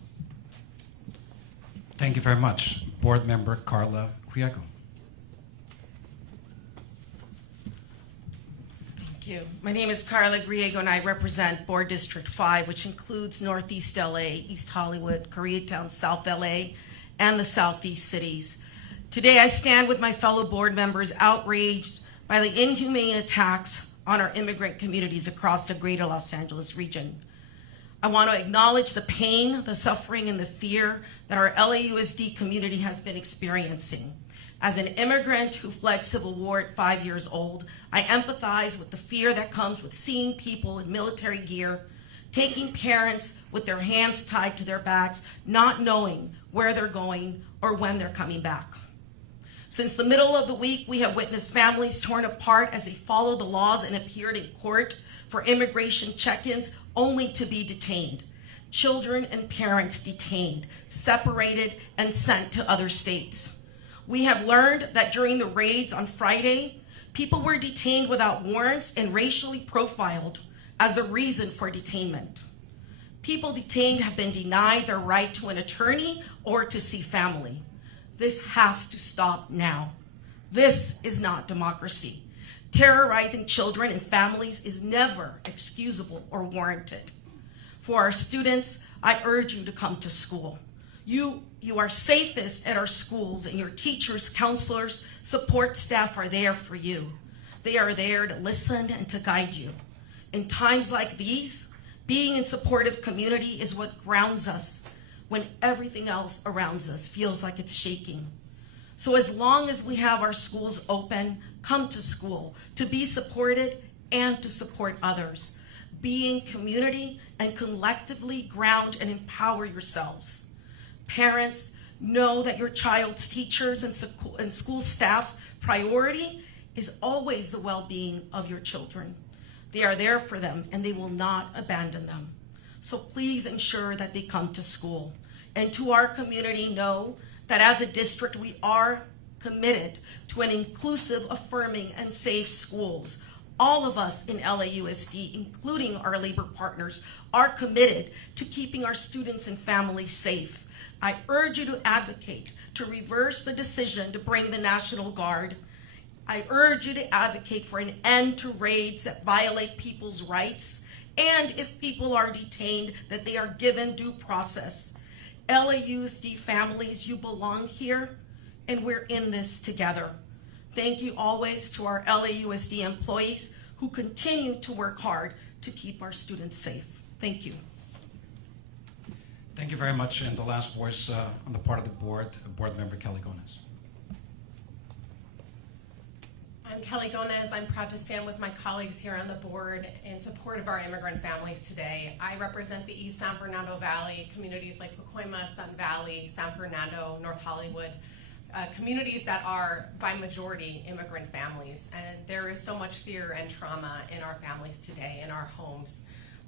Thank you very much. Board Member Carla Riego. Thank you. My name is Carla Griego, and I represent Board District 5, which includes Northeast LA, East Hollywood, Koreatown, South LA, and the Southeast cities. Today, I stand with my fellow board members outraged by the inhumane attacks on our immigrant communities across the greater Los Angeles region. I want to acknowledge the pain, the suffering, and the fear that our LAUSD community has been experiencing. As an immigrant who fled civil war at 5 years old, I empathize with the fear that comes with seeing people in military gear, taking parents with their hands tied to their backs, not knowing where they're going or when they're coming back. Since the middle of the week, we have witnessed families torn apart as they follow the laws and appeared in court for immigration check-ins only to be detained. Children and parents detained, separated, and sent to other states. We have learned that during the raids on Friday, people were detained without warrants and racially profiled as the reason for detainment. People detained have been denied their right to an attorney or to see family. This has to stop now. This is not democracy. Terrorizing children and families is never excusable or warranted. For our students, I urge you to come to school. You are safest at our schools, and your teachers, counselors, support staff are there for you. They are there to listen and to guide you. In times like these, being in supportive community is what grounds us. when everything else around us feels like it's shaking. So as long as we have our schools open, come to school to be supported and to support others. Be in community and collectively ground and empower yourselves. Parents, know that your child's teachers and school staff's priority is always the well-being of your children. They are there for them and they will not abandon them. So please ensure that they come to school. And to our community, know that as a district, we are committed to an inclusive, affirming, and safe schools. All of us in LAUSD, including our labor partners, are committed to keeping our students and families safe. I urge you to advocate to reverse the decision to bring the National Guard. I urge you to advocate for an end to raids that violate people's rights, and if people are detained, that they are given due process. LAUSD families, you belong here, and we're in this together. Thank you always to our LAUSD employees who continue to work hard to keep our students safe. Thank you. Thank you very much. And the last voice on the part of the board member Kelly Gomez. I'm Kelly Gomez. I'm proud to stand with my colleagues here on the board in support of our immigrant families today. I represent the East San Fernando Valley, communities like Pacoima, Sun Valley, San Fernando, North Hollywood, communities that are by majority immigrant families. And there is so much fear and trauma in our families today, in our homes.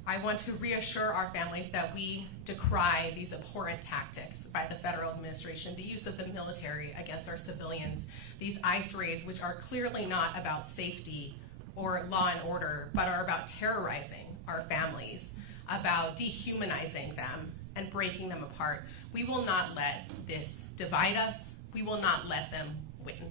I want to reassure our families that we decry these abhorrent tactics by the federal administration, the use of the military against our civilians, these ICE raids, which are clearly not about safety or law and order, but are about terrorizing our families, about dehumanizing them and breaking them apart. We will not let this divide us. We will not let them win.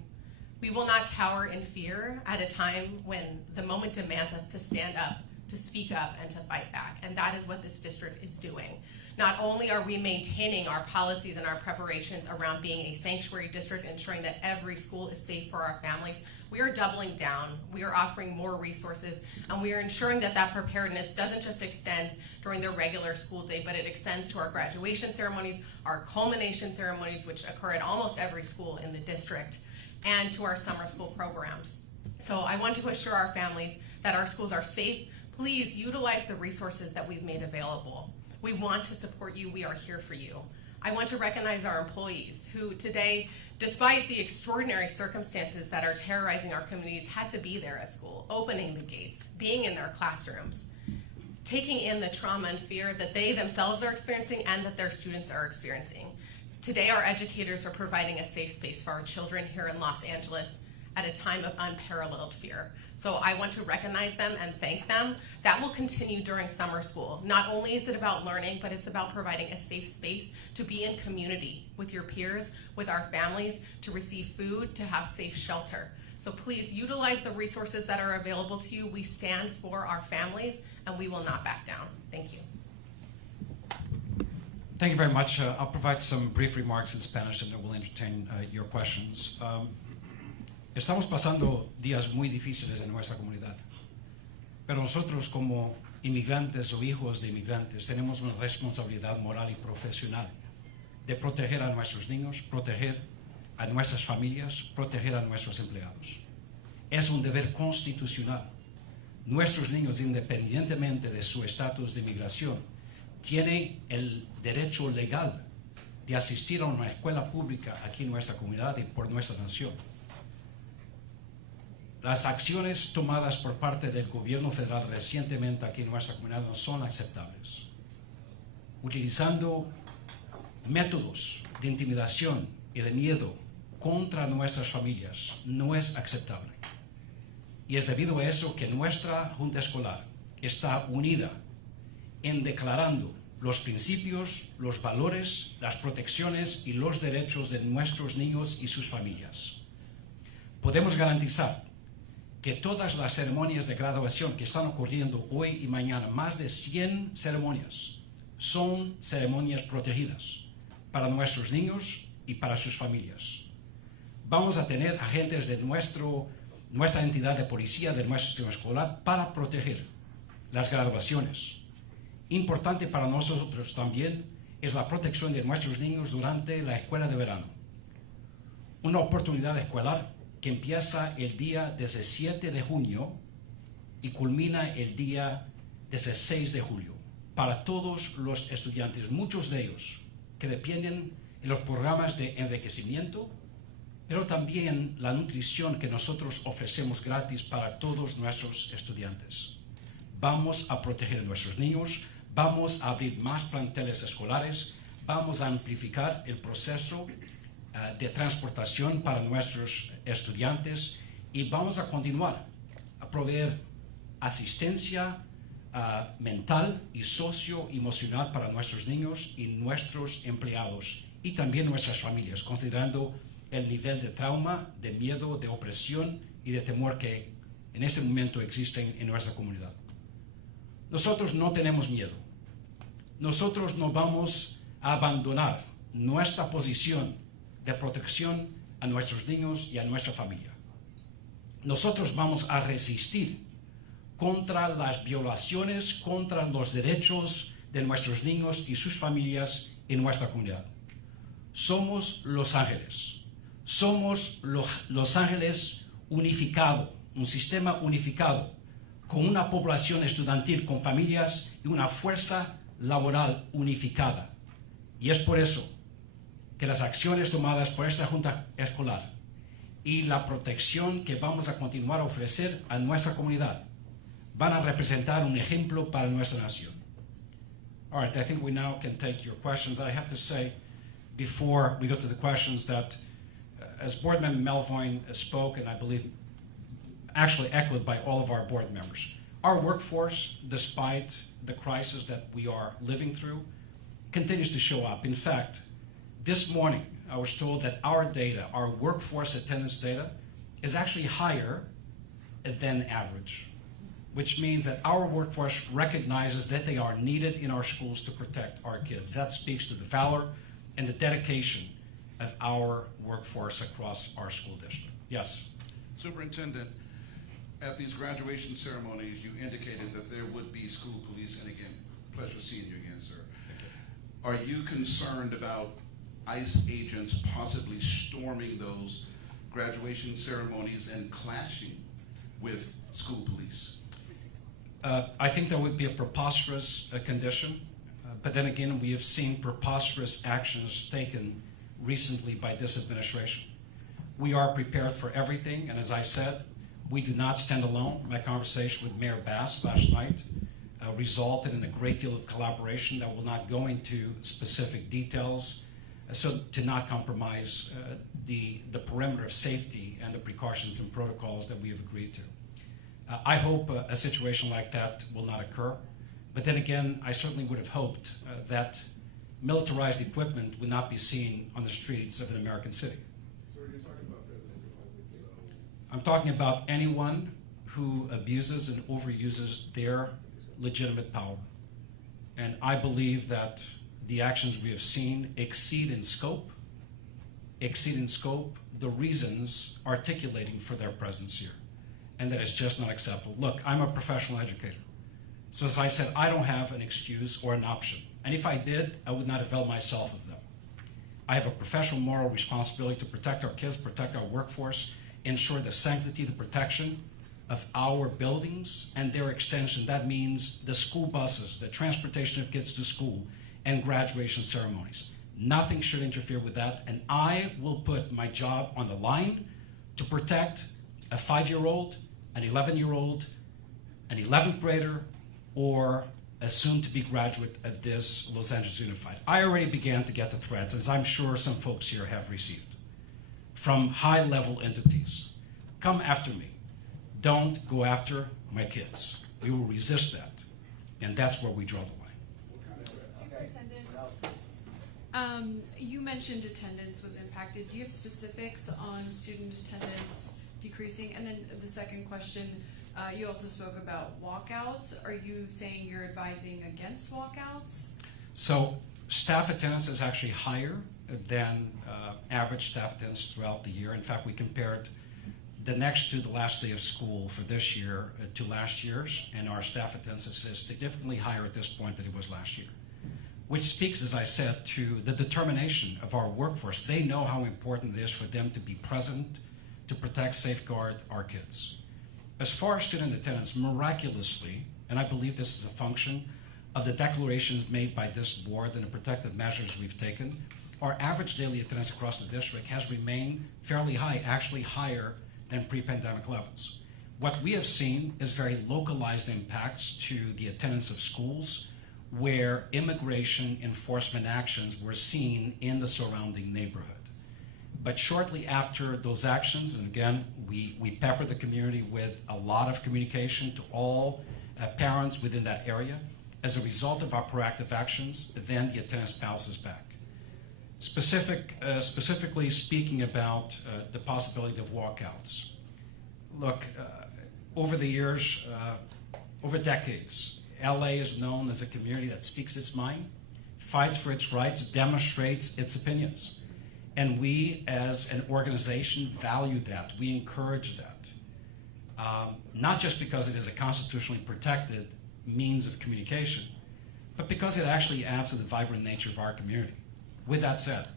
We will not cower in fear at a time when the moment demands us to stand up, to speak up, and to fight back. And that is what this district is doing. Not only are we maintaining our policies and our preparations around being a sanctuary district, ensuring that every school is safe for our families, we are doubling down. We are offering more resources, and we are ensuring that that preparedness doesn't just extend during the regular school day, but it extends to our graduation ceremonies, our culmination ceremonies, which occur at almost every school in the district, and to our summer school programs. So I want to assure our families that our schools are safe. Please utilize the resources that we've made available. We want to support you. We are here for you. I want to recognize our employees who today, despite the extraordinary circumstances that are terrorizing our communities, had to be there at school, opening the gates, being in their classrooms, taking in the trauma and fear that they themselves are experiencing and that their students are experiencing. Today, our educators are providing a safe space for our children here in Los Angeles at a time of unparalleled fear. So I want to recognize them and thank them. That will continue during summer school. Not only is it about learning, but it's about providing a safe space to be in community with your peers, with our families, to receive food, to have safe shelter. So please utilize the resources that are available to you. We stand for our families, and we will not back down. Thank you. Thank you very much. I'll provide some brief remarks in Spanish and then we'll entertain your questions. Estamos pasando días muy difíciles en nuestra comunidad, pero nosotros como inmigrantes o hijos de inmigrantes tenemos una responsabilidad moral y profesional de proteger a nuestros niños, proteger a nuestras familias, proteger a nuestros empleados. Es un deber constitucional. Nuestros niños, independientemente de su estatus de inmigración, tienen el derecho legal de asistir a una escuela pública aquí en nuestra comunidad y por nuestra nación. Las acciones tomadas por parte del gobierno federal recientemente aquí en nuestra comunidad no son aceptables. Utilizando métodos de intimidación y de miedo contra nuestras familias no es aceptable. Y es debido a eso que nuestra Junta Escolar está unida en declarando los principios, los valores, las protecciones y los derechos de nuestros niños y sus familias. Podemos garantizar que todas las ceremonias de graduación que están ocurriendo hoy y mañana, más de 100 ceremonias, son ceremonias protegidas para nuestros niños y para sus familias. Vamos a tener agentes de nuestra entidad de policía, de nuestro sistema escolar, para proteger las graduaciones. Importante para nosotros también es la protección de nuestros niños durante la escuela de verano. Una oportunidad escolar que empieza el día 17 de junio y culmina el día 16 de julio. Para todos los estudiantes, muchos de ellos que dependen de los programas de enriquecimiento, pero también la nutrición que nosotros ofrecemos gratis para todos nuestros estudiantes. Vamos a proteger a nuestros niños, vamos a abrir más planteles escolares, vamos a amplificar el proceso de transportación para nuestros estudiantes y vamos a continuar a proveer asistencia mental y socioemocional para nuestros niños y nuestros empleados y también nuestras familias, considerando el nivel de trauma, de miedo, de opresión y de temor que en este momento existen en nuestra comunidad. Nosotros no tenemos miedo. Nosotros no vamos a abandonar nuestra posición de protección a nuestros niños y a nuestra familia. Nosotros vamos a resistir contra las violaciones, contra los derechos de nuestros niños y sus familias en nuestra comunidad. Somos Los Ángeles. Somos Los Ángeles unificado, un sistema unificado, con una población estudiantil, con familias y una fuerza laboral unificada. Y es por eso que las acciones tomadas por esta Junta Escolar y la protección que vamos a continuar a ofrecer a nuestra comunidad van a representar un ejemplo para nuestra nación. All right, I think we now can take your questions. I have to say, before we go to the questions, that as Board Member Melvoin spoke, and I believe actually echoed by all of our board members, our workforce, despite the crisis that we are living through, continues to show up. In fact, this morning, I was told that our data, our workforce attendance data, is actually higher than average, which means that our workforce recognizes that they are needed in our schools to protect our kids. That speaks to the valor and the dedication of our workforce across our school district. Yes? Superintendent, at these graduation ceremonies, you indicated that there would be school police, and again, pleasure seeing you again, sir. Are you concerned about ICE agents possibly storming those graduation ceremonies and clashing with school police? I think that would be a preposterous condition, but then again, we have seen preposterous actions taken recently by this administration. We are prepared for everything, and as I said, we do not stand alone. My conversation with Mayor Bass last night resulted in a great deal of collaboration that will not go into specific details, so to not compromise the perimeter of safety and the precautions and protocols that we have agreed to. I hope a situation like that will not occur, but then again, I certainly would have hoped that militarized equipment would not be seen on the streets of an American city. I'm talking about anyone who abuses and overuses their legitimate power. And I believe that the actions we have seen exceed in scope the reasons articulating for their presence here. And that is just not acceptable. Look, I'm a professional educator. So as I said, I don't have an excuse or an option. And if I did, I would not avail myself of them. I have a professional moral responsibility to protect our kids, protect our workforce, ensure the sanctity, the protection of our buildings and their extension. That means the school buses, the transportation of kids to school, and graduation ceremonies. Nothing should interfere with that, and I will put my job on the line to protect a 5-year-old, an 11-year-old, an 11th grader, or a soon-to-be graduate of this Los Angeles Unified. I already began to get the threats, as I'm sure some folks here have received, from high-level entities. Come after me. Don't go after my kids. We will resist that, and that's where we draw the line. You mentioned attendance was impacted. Do you have specifics on student attendance decreasing? And then the second question, you also spoke about walkouts. Are you saying you're advising against walkouts? So staff attendance is actually higher than average staff attendance throughout the year. In fact, we compared the next to the last day of school for this year to last year's, and our staff attendance is significantly higher at this point than it was last year. which speaks, as I said, to the determination of our workforce. They know how important it is for them to be present, to protect, safeguard our kids. As far as student attendance, miraculously, and I believe this is a function of the declarations made by this board and the protective measures we've taken, our average daily attendance across the district has remained fairly high, actually higher than pre-pandemic levels. What we have seen is very localized impacts to the attendance of schools where immigration enforcement actions were seen in the surrounding neighborhood. But shortly after those actions, and again, we pepper the community with a lot of communication to all parents within that area. As a result of our proactive actions, then the attendance bounces back. Specifically speaking about the possibility of walkouts. Look, over the years, over decades, LA is known as a community that speaks its mind, fights for its rights, demonstrates its opinions. And we as an organization value that, we encourage that. Not just because it is a constitutionally protected means of communication, but because it actually adds to the vibrant nature of our community. With that said,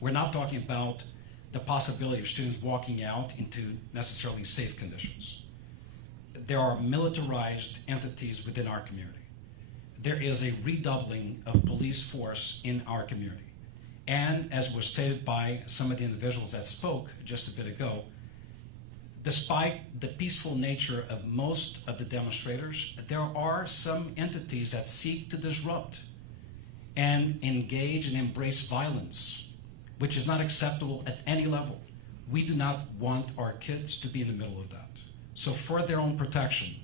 we're not talking about the possibility of students walking out into necessarily safe conditions. There are militarized entities within our community. There is a redoubling of police force in our community. And as was stated by some of the individuals that spoke just a bit ago, despite the peaceful nature of most of the demonstrators, there are some entities that seek to disrupt and engage and embrace violence, which is not acceptable at any level. We do not want our kids to be in the middle of that. So for their own protection,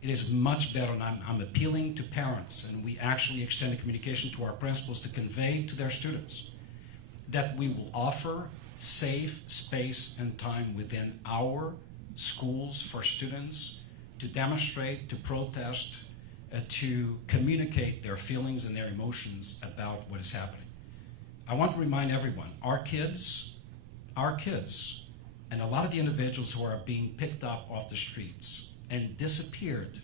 it is much better, and I'm appealing to parents, and we actually extend a communication to our principals to convey to their students that we will offer safe space and time within our schools for students to demonstrate, to protest, to communicate their feelings and their emotions about what is happening. I want to remind everyone, our kids, and a lot of the individuals who are being picked up off the streets and disappeared,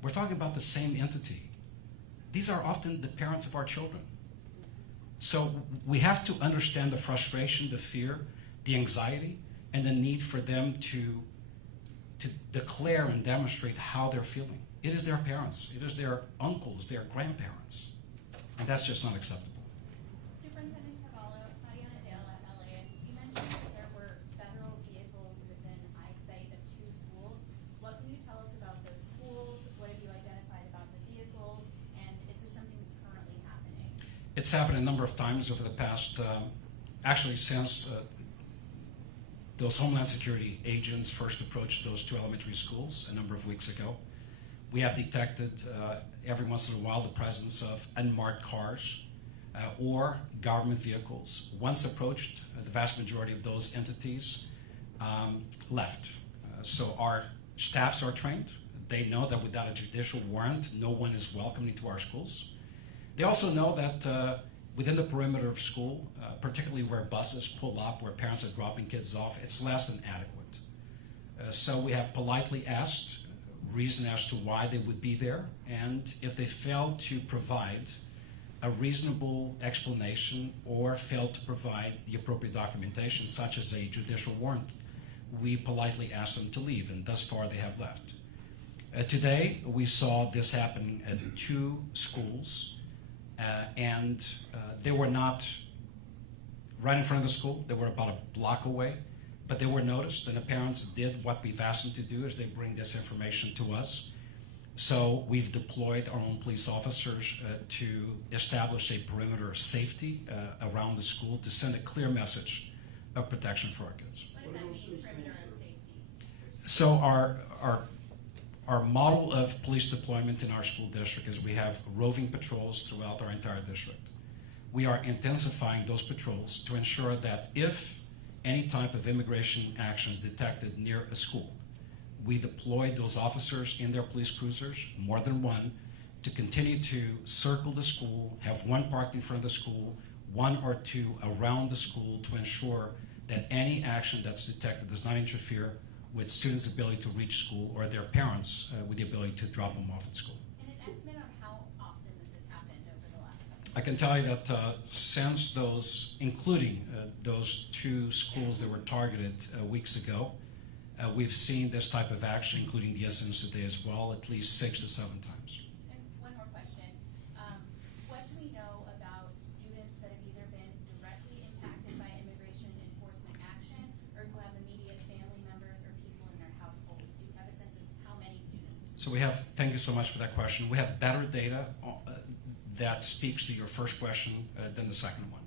we're talking about the same entity. These are often the parents of our children. So we have to understand the frustration, the fear, the anxiety, and the need for them to declare and demonstrate how they're feeling. It is their parents, it is their uncles, their grandparents, and that's just not acceptable. Superintendent Carvalho, Mariana Dale at LAS, you mentioned that there were federal vehicles within eyesight of 2 schools. What can you tell us about those schools? What have you identified about the vehicles? And is this something that's currently happening? It's happened a number of times over the past, actually since those Homeland Security agents first approached those 2 elementary schools a number of weeks ago. We have detected every once in a while the presence of unmarked cars or government vehicles. Once approached, the vast majority of those entities left. So our staffs are trained. They know that without a judicial warrant, no one is welcome into our schools. They also know that within the perimeter of school, particularly where buses pull up, where parents are dropping kids off, it's less than adequate. So we have politely asked reason as to why they would be there, and if they fail to provide a reasonable explanation or fail to provide the appropriate documentation, such as a judicial warrant, we politely ask them to leave, and thus far they have left. Today, we saw this happen at 2 schools, and they were not right in front of the school. They were about a block away, but they were noticed, and the parents did what we've asked them to do, is they bring this information to us. So we've deployed our own police officers to establish a perimeter of safety around the school to send a clear message of protection for our kids. What does that mean, perimeter of safety? So our model of police deployment in our school district is we have roving patrols throughout our entire district. We are intensifying those patrols to ensure that if any type of immigration action is detected near a school, we deploy those officers in their police cruisers, more than one, to continue to circle the school, have one parked in front of the school, 1 or 2 around the school to ensure that any action that's detected does not interfere with students' ability to reach school or their parents with the ability to drop them off at school. And an estimate on how often this has happened? I can tell you that since those, including those 2 schools that were targeted weeks ago, we've seen this type of action, including the incidents today as well, at least 6 to 7 times. And one more question. What do we know about students that have either been directly impacted by immigration enforcement action or who have immediate family members or people in their household? Do you have a sense of how many students? So we have, thank you so much for that question. We have better data that speaks to your first question than the second one.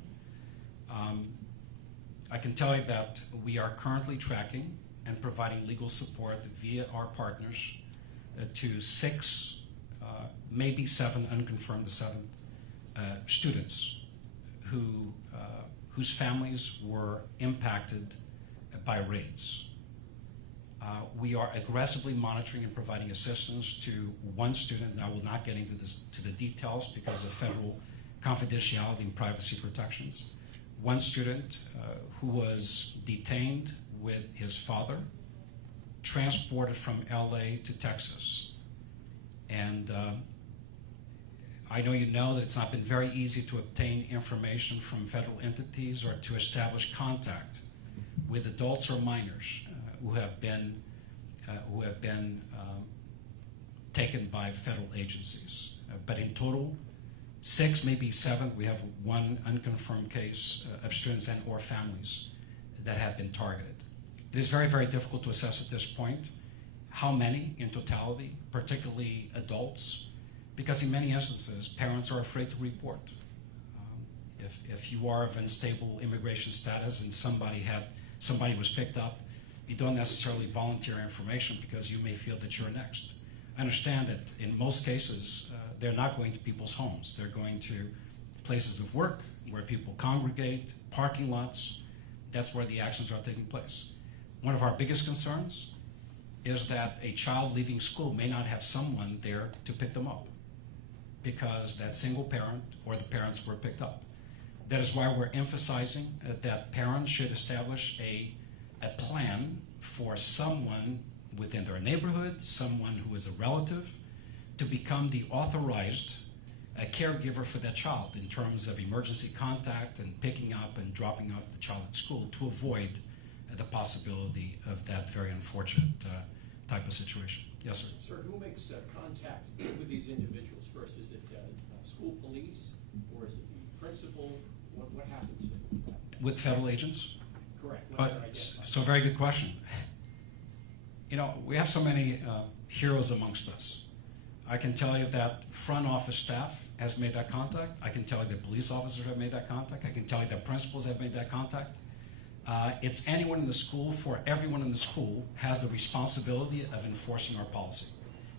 I can tell you that we are currently tracking and providing legal support via our partners to 6, maybe 7, unconfirmed to 7 students whose families were impacted by raids. We are aggressively monitoring and providing assistance to 1 student, and I will not get into the details because of federal confidentiality and privacy protections. 1 student who was detained with his father, transported from LA to Texas. And I know you know that it's not been very easy to obtain information from federal entities or to establish contact with adults or minors who have been taken by federal agencies. But in total, 6, maybe 7, we have 1 unconfirmed case of students and or families that have been targeted. It is very, very difficult to assess at this point how many in totality, particularly adults, because in many instances, parents are afraid to report. If you are of unstable immigration status and somebody was picked up, you don't necessarily volunteer information because you may feel that you're next. I understand that in most cases, they're not going to people's homes. They're going to places of work where people congregate, parking lots. That's where the actions are taking place. One of our biggest concerns is that a child leaving school may not have someone there to pick them up because that single parent or the parents were picked up. That is why we're emphasizing that parents should establish a plan for someone within their neighborhood, someone who is a relative, to become the authorized caregiver for that child in terms of emergency contact and picking up and dropping off the child at school to avoid the possibility of that very unfortunate type of situation. Yes, sir. Sir, who makes contact with these individuals first? Is it school police or is it the principal? What happens with that? With federal agents? Correct. So very good question. You know, we have so many heroes amongst us. I can tell you that front office staff has made that contact. I can tell you that police officers have made that contact. I can tell you that principals have made that contact. It's anyone in the school, for everyone in the school has the responsibility of enforcing our policy.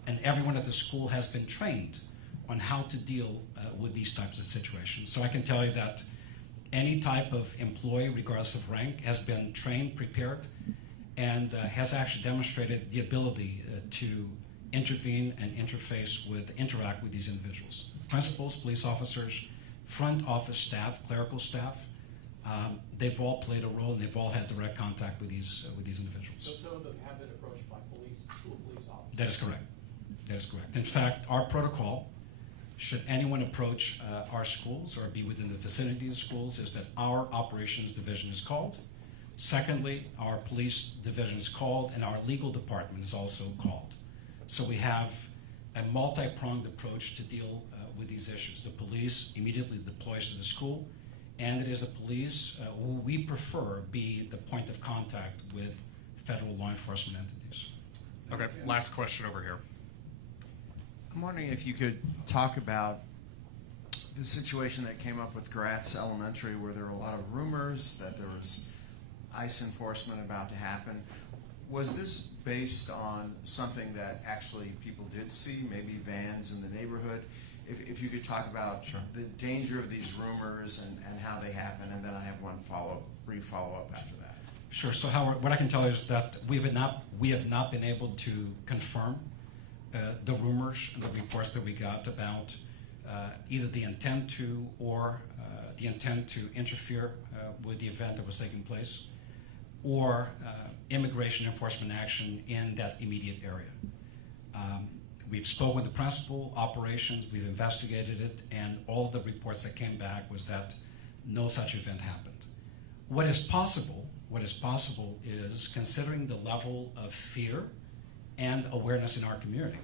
And everyone at the school has been trained on how to deal with these types of situations. So I can tell you that any type of employee, regardless of rank, has been trained, prepared, and has actually demonstrated the ability to intervene and interact with these individuals. Principals, police officers, front office staff, clerical staff, they've all played a role and they've all had direct contact with these individuals. So some of them have been approached by school police officers? That is correct. That is correct. In fact, our protocol, should anyone approach our schools or be within the vicinity of schools, is that our operations division is called. Secondly, our police division is called, and our legal department is also called. So we have a multi-pronged approach to deal with these issues. The police immediately deploys to the school, and it is the police who we prefer be the point of contact with federal law enforcement entities. Okay, last question over here. I'm wondering if you could talk about the situation that came up with Gratz Elementary, where there were a lot of rumors that there was ICE enforcement about to happen. Was this based on something that actually people did see, maybe vans in the neighborhood? If you could talk about the danger of these rumors and how they happen, and then I have one brief follow-up after that. Sure. So Howard, what I can tell you is that we have not been able to confirm the rumors and the reports that we got about either the intent to or the intent to interfere with the event that was taking place, or immigration enforcement action in that immediate area. We've spoken with the principal, operations, we've investigated it, and all of the reports that came back was that no such event happened. What is possible is considering the level of fear and awareness in our community.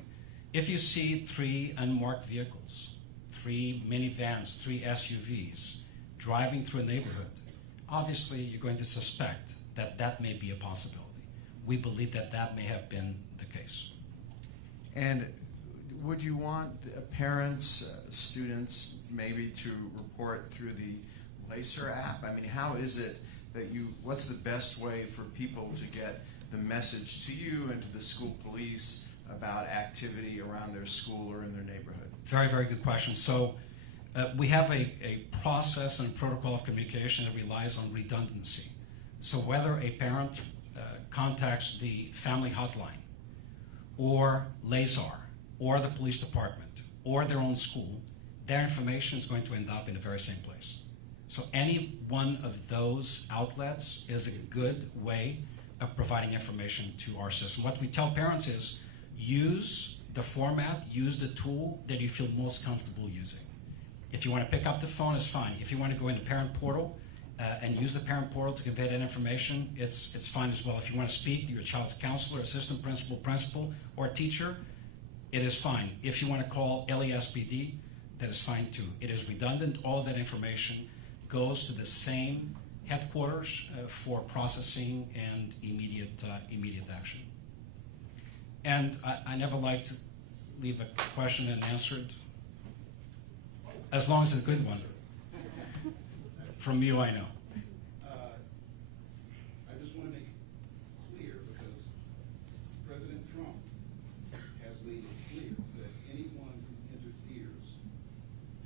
If you see 3 unmarked vehicles, 3 minivans, 3 SUVs driving through a neighborhood, obviously you're going to suspect that that may be a possibility. We believe that that may have been the case. And would you want parents, students, maybe to report through the Lacer app? I mean, how is it that what's the best way for people to get the message to you and to the school police about activity around their school or in their neighborhood? Very, very good question. So we have a process and protocol of communication that relies on redundancy. So whether a parent contacts the family hotline or LASAR or the police department or their own school, their information is going to end up in the very same place. So any one of those outlets is a good way of providing information to our system. What we tell parents is use the format, use the tool that you feel most comfortable using. If you want to pick up the phone, it's fine. If you want to go into parent portal and use the parent portal to convey that information, it's fine as well. If you want to speak to your child's counselor, assistant principal, or teacher, it is fine. If you want to call LASPD, that is fine too. It is redundant. All of that information goes to the same headquarters for processing and immediate action. And I never like to leave a question unanswered, as long as it's a good one. From you, I know. I just want to make it clear, because President Trump has made it clear that anyone who interferes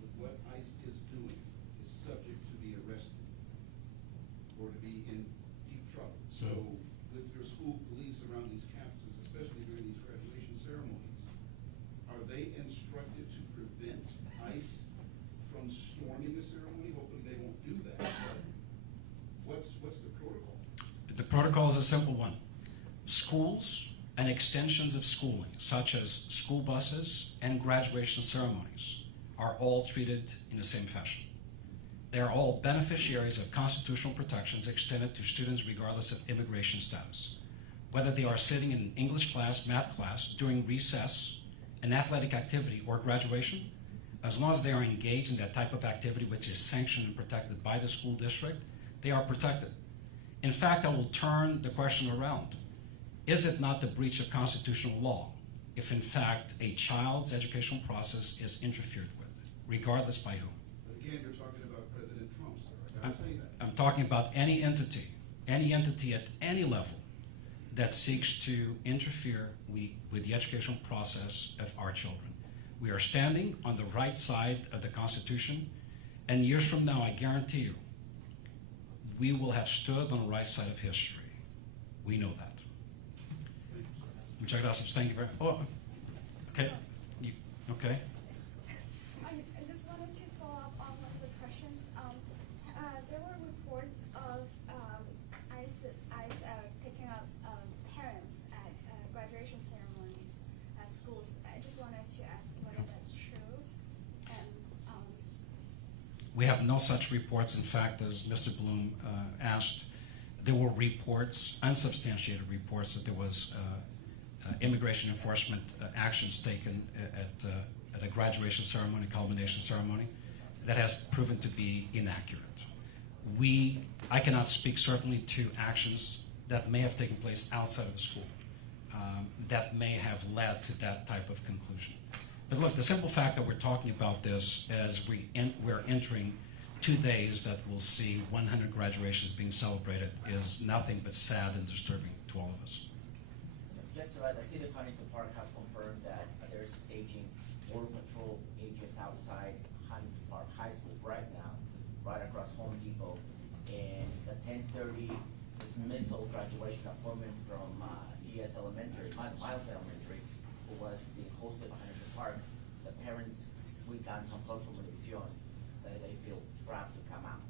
with what ICE is doing is subject to be arrested or to be in deep trouble. So with your school police around these campuses, especially during these graduation ceremonies, are they instructed to prevent ICE from storming the ceremony? Hopefully they won't do that. But what's the protocol? The protocol is a simple one. Schools and extensions of schooling, such as school buses and graduation ceremonies, are all treated in the same fashion. They are all beneficiaries of constitutional protections extended to students regardless of immigration status. Whether they are sitting in an English class, math class, during recess, an athletic activity, or graduation, as long as they are engaged in that type of activity which is sanctioned and protected by the school district, they are protected. In fact, I will turn the question around. Is it not the breach of constitutional law if, in fact, a child's educational process is interfered with, regardless by who? But again, you're talking about President Trump, sir. I gotta say that. I'm talking about any entity at any level that seeks to interfere with the educational process of our children. We are standing on the right side of the Constitution, and years from now, I guarantee you, we will have stood on the right side of history. We know that. Muchas gracias. Thank you very much. Oh, okay. Okay. I just wanted to follow up on one of the questions. There were reports of ICE picking up parents at graduation ceremonies at schools. I just wanted to ask whether that's true. And, we have no such reports. In fact, as Mr. Bloom asked, there were reports, unsubstantiated reports, that there was immigration enforcement actions taken at a graduation ceremony, culmination ceremony, that has proven to be inaccurate. I cannot speak certainly to actions that may have taken place outside of the school that may have led to that type of conclusion. But look, the simple fact that we're talking about this as we're entering 2 days that will see 100 graduations being celebrated is nothing but sad and disturbing to all of us. Just the city of Huntington Park has confirmed that there's staging Border Patrol agents outside Huntington Park High School right now, right across Home Depot, and the 10:30 dismissal graduation appointment from ES Elementary, Miles Elementary, who was the host of Huntington Park. The parents, we got some calls from Televisión that they feel trapped to come out.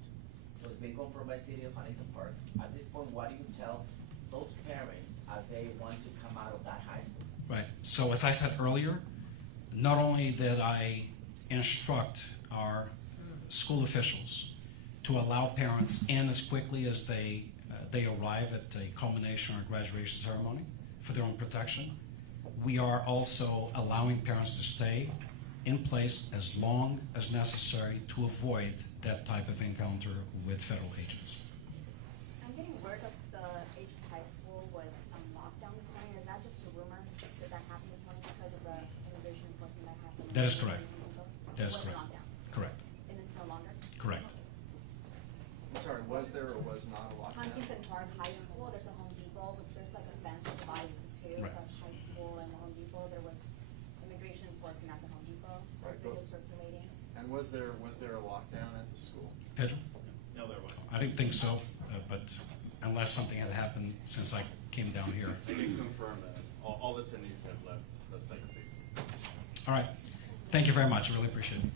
So it's been confirmed by City of Huntington Park. At this point, what do you tell those parents as they want to come out of that high school? Right. So as I said earlier, not only did I instruct our school officials to allow parents in as quickly as they arrive at a culmination or graduation ceremony for their own protection, we are also allowing parents to stay in place as long as necessary to avoid that type of encounter with federal agents. I'm getting word that the H High School was on lockdown this morning. Is that just a rumor? Did that happen this morning because of the immigration enforcement that happened? That is correct. That is It wasn't correct. lockdown. Correct. And it's no longer? Correct. I'm sorry, was there or was not a lockdown? Huntington Park High School, there's a Home Depot, there's like a fence that divides the two, Right. the high school and the Home Depot. There was immigration enforcement at the Home Depot. There's Right, videos both. circulating. And was there a lockdown at the school? Pedro? No, there wasn't. I didn't think so, but unless something had happened since I came down here. I can confirm that all the attendees have left the site safely. All right. Thank you very much. I really appreciate it.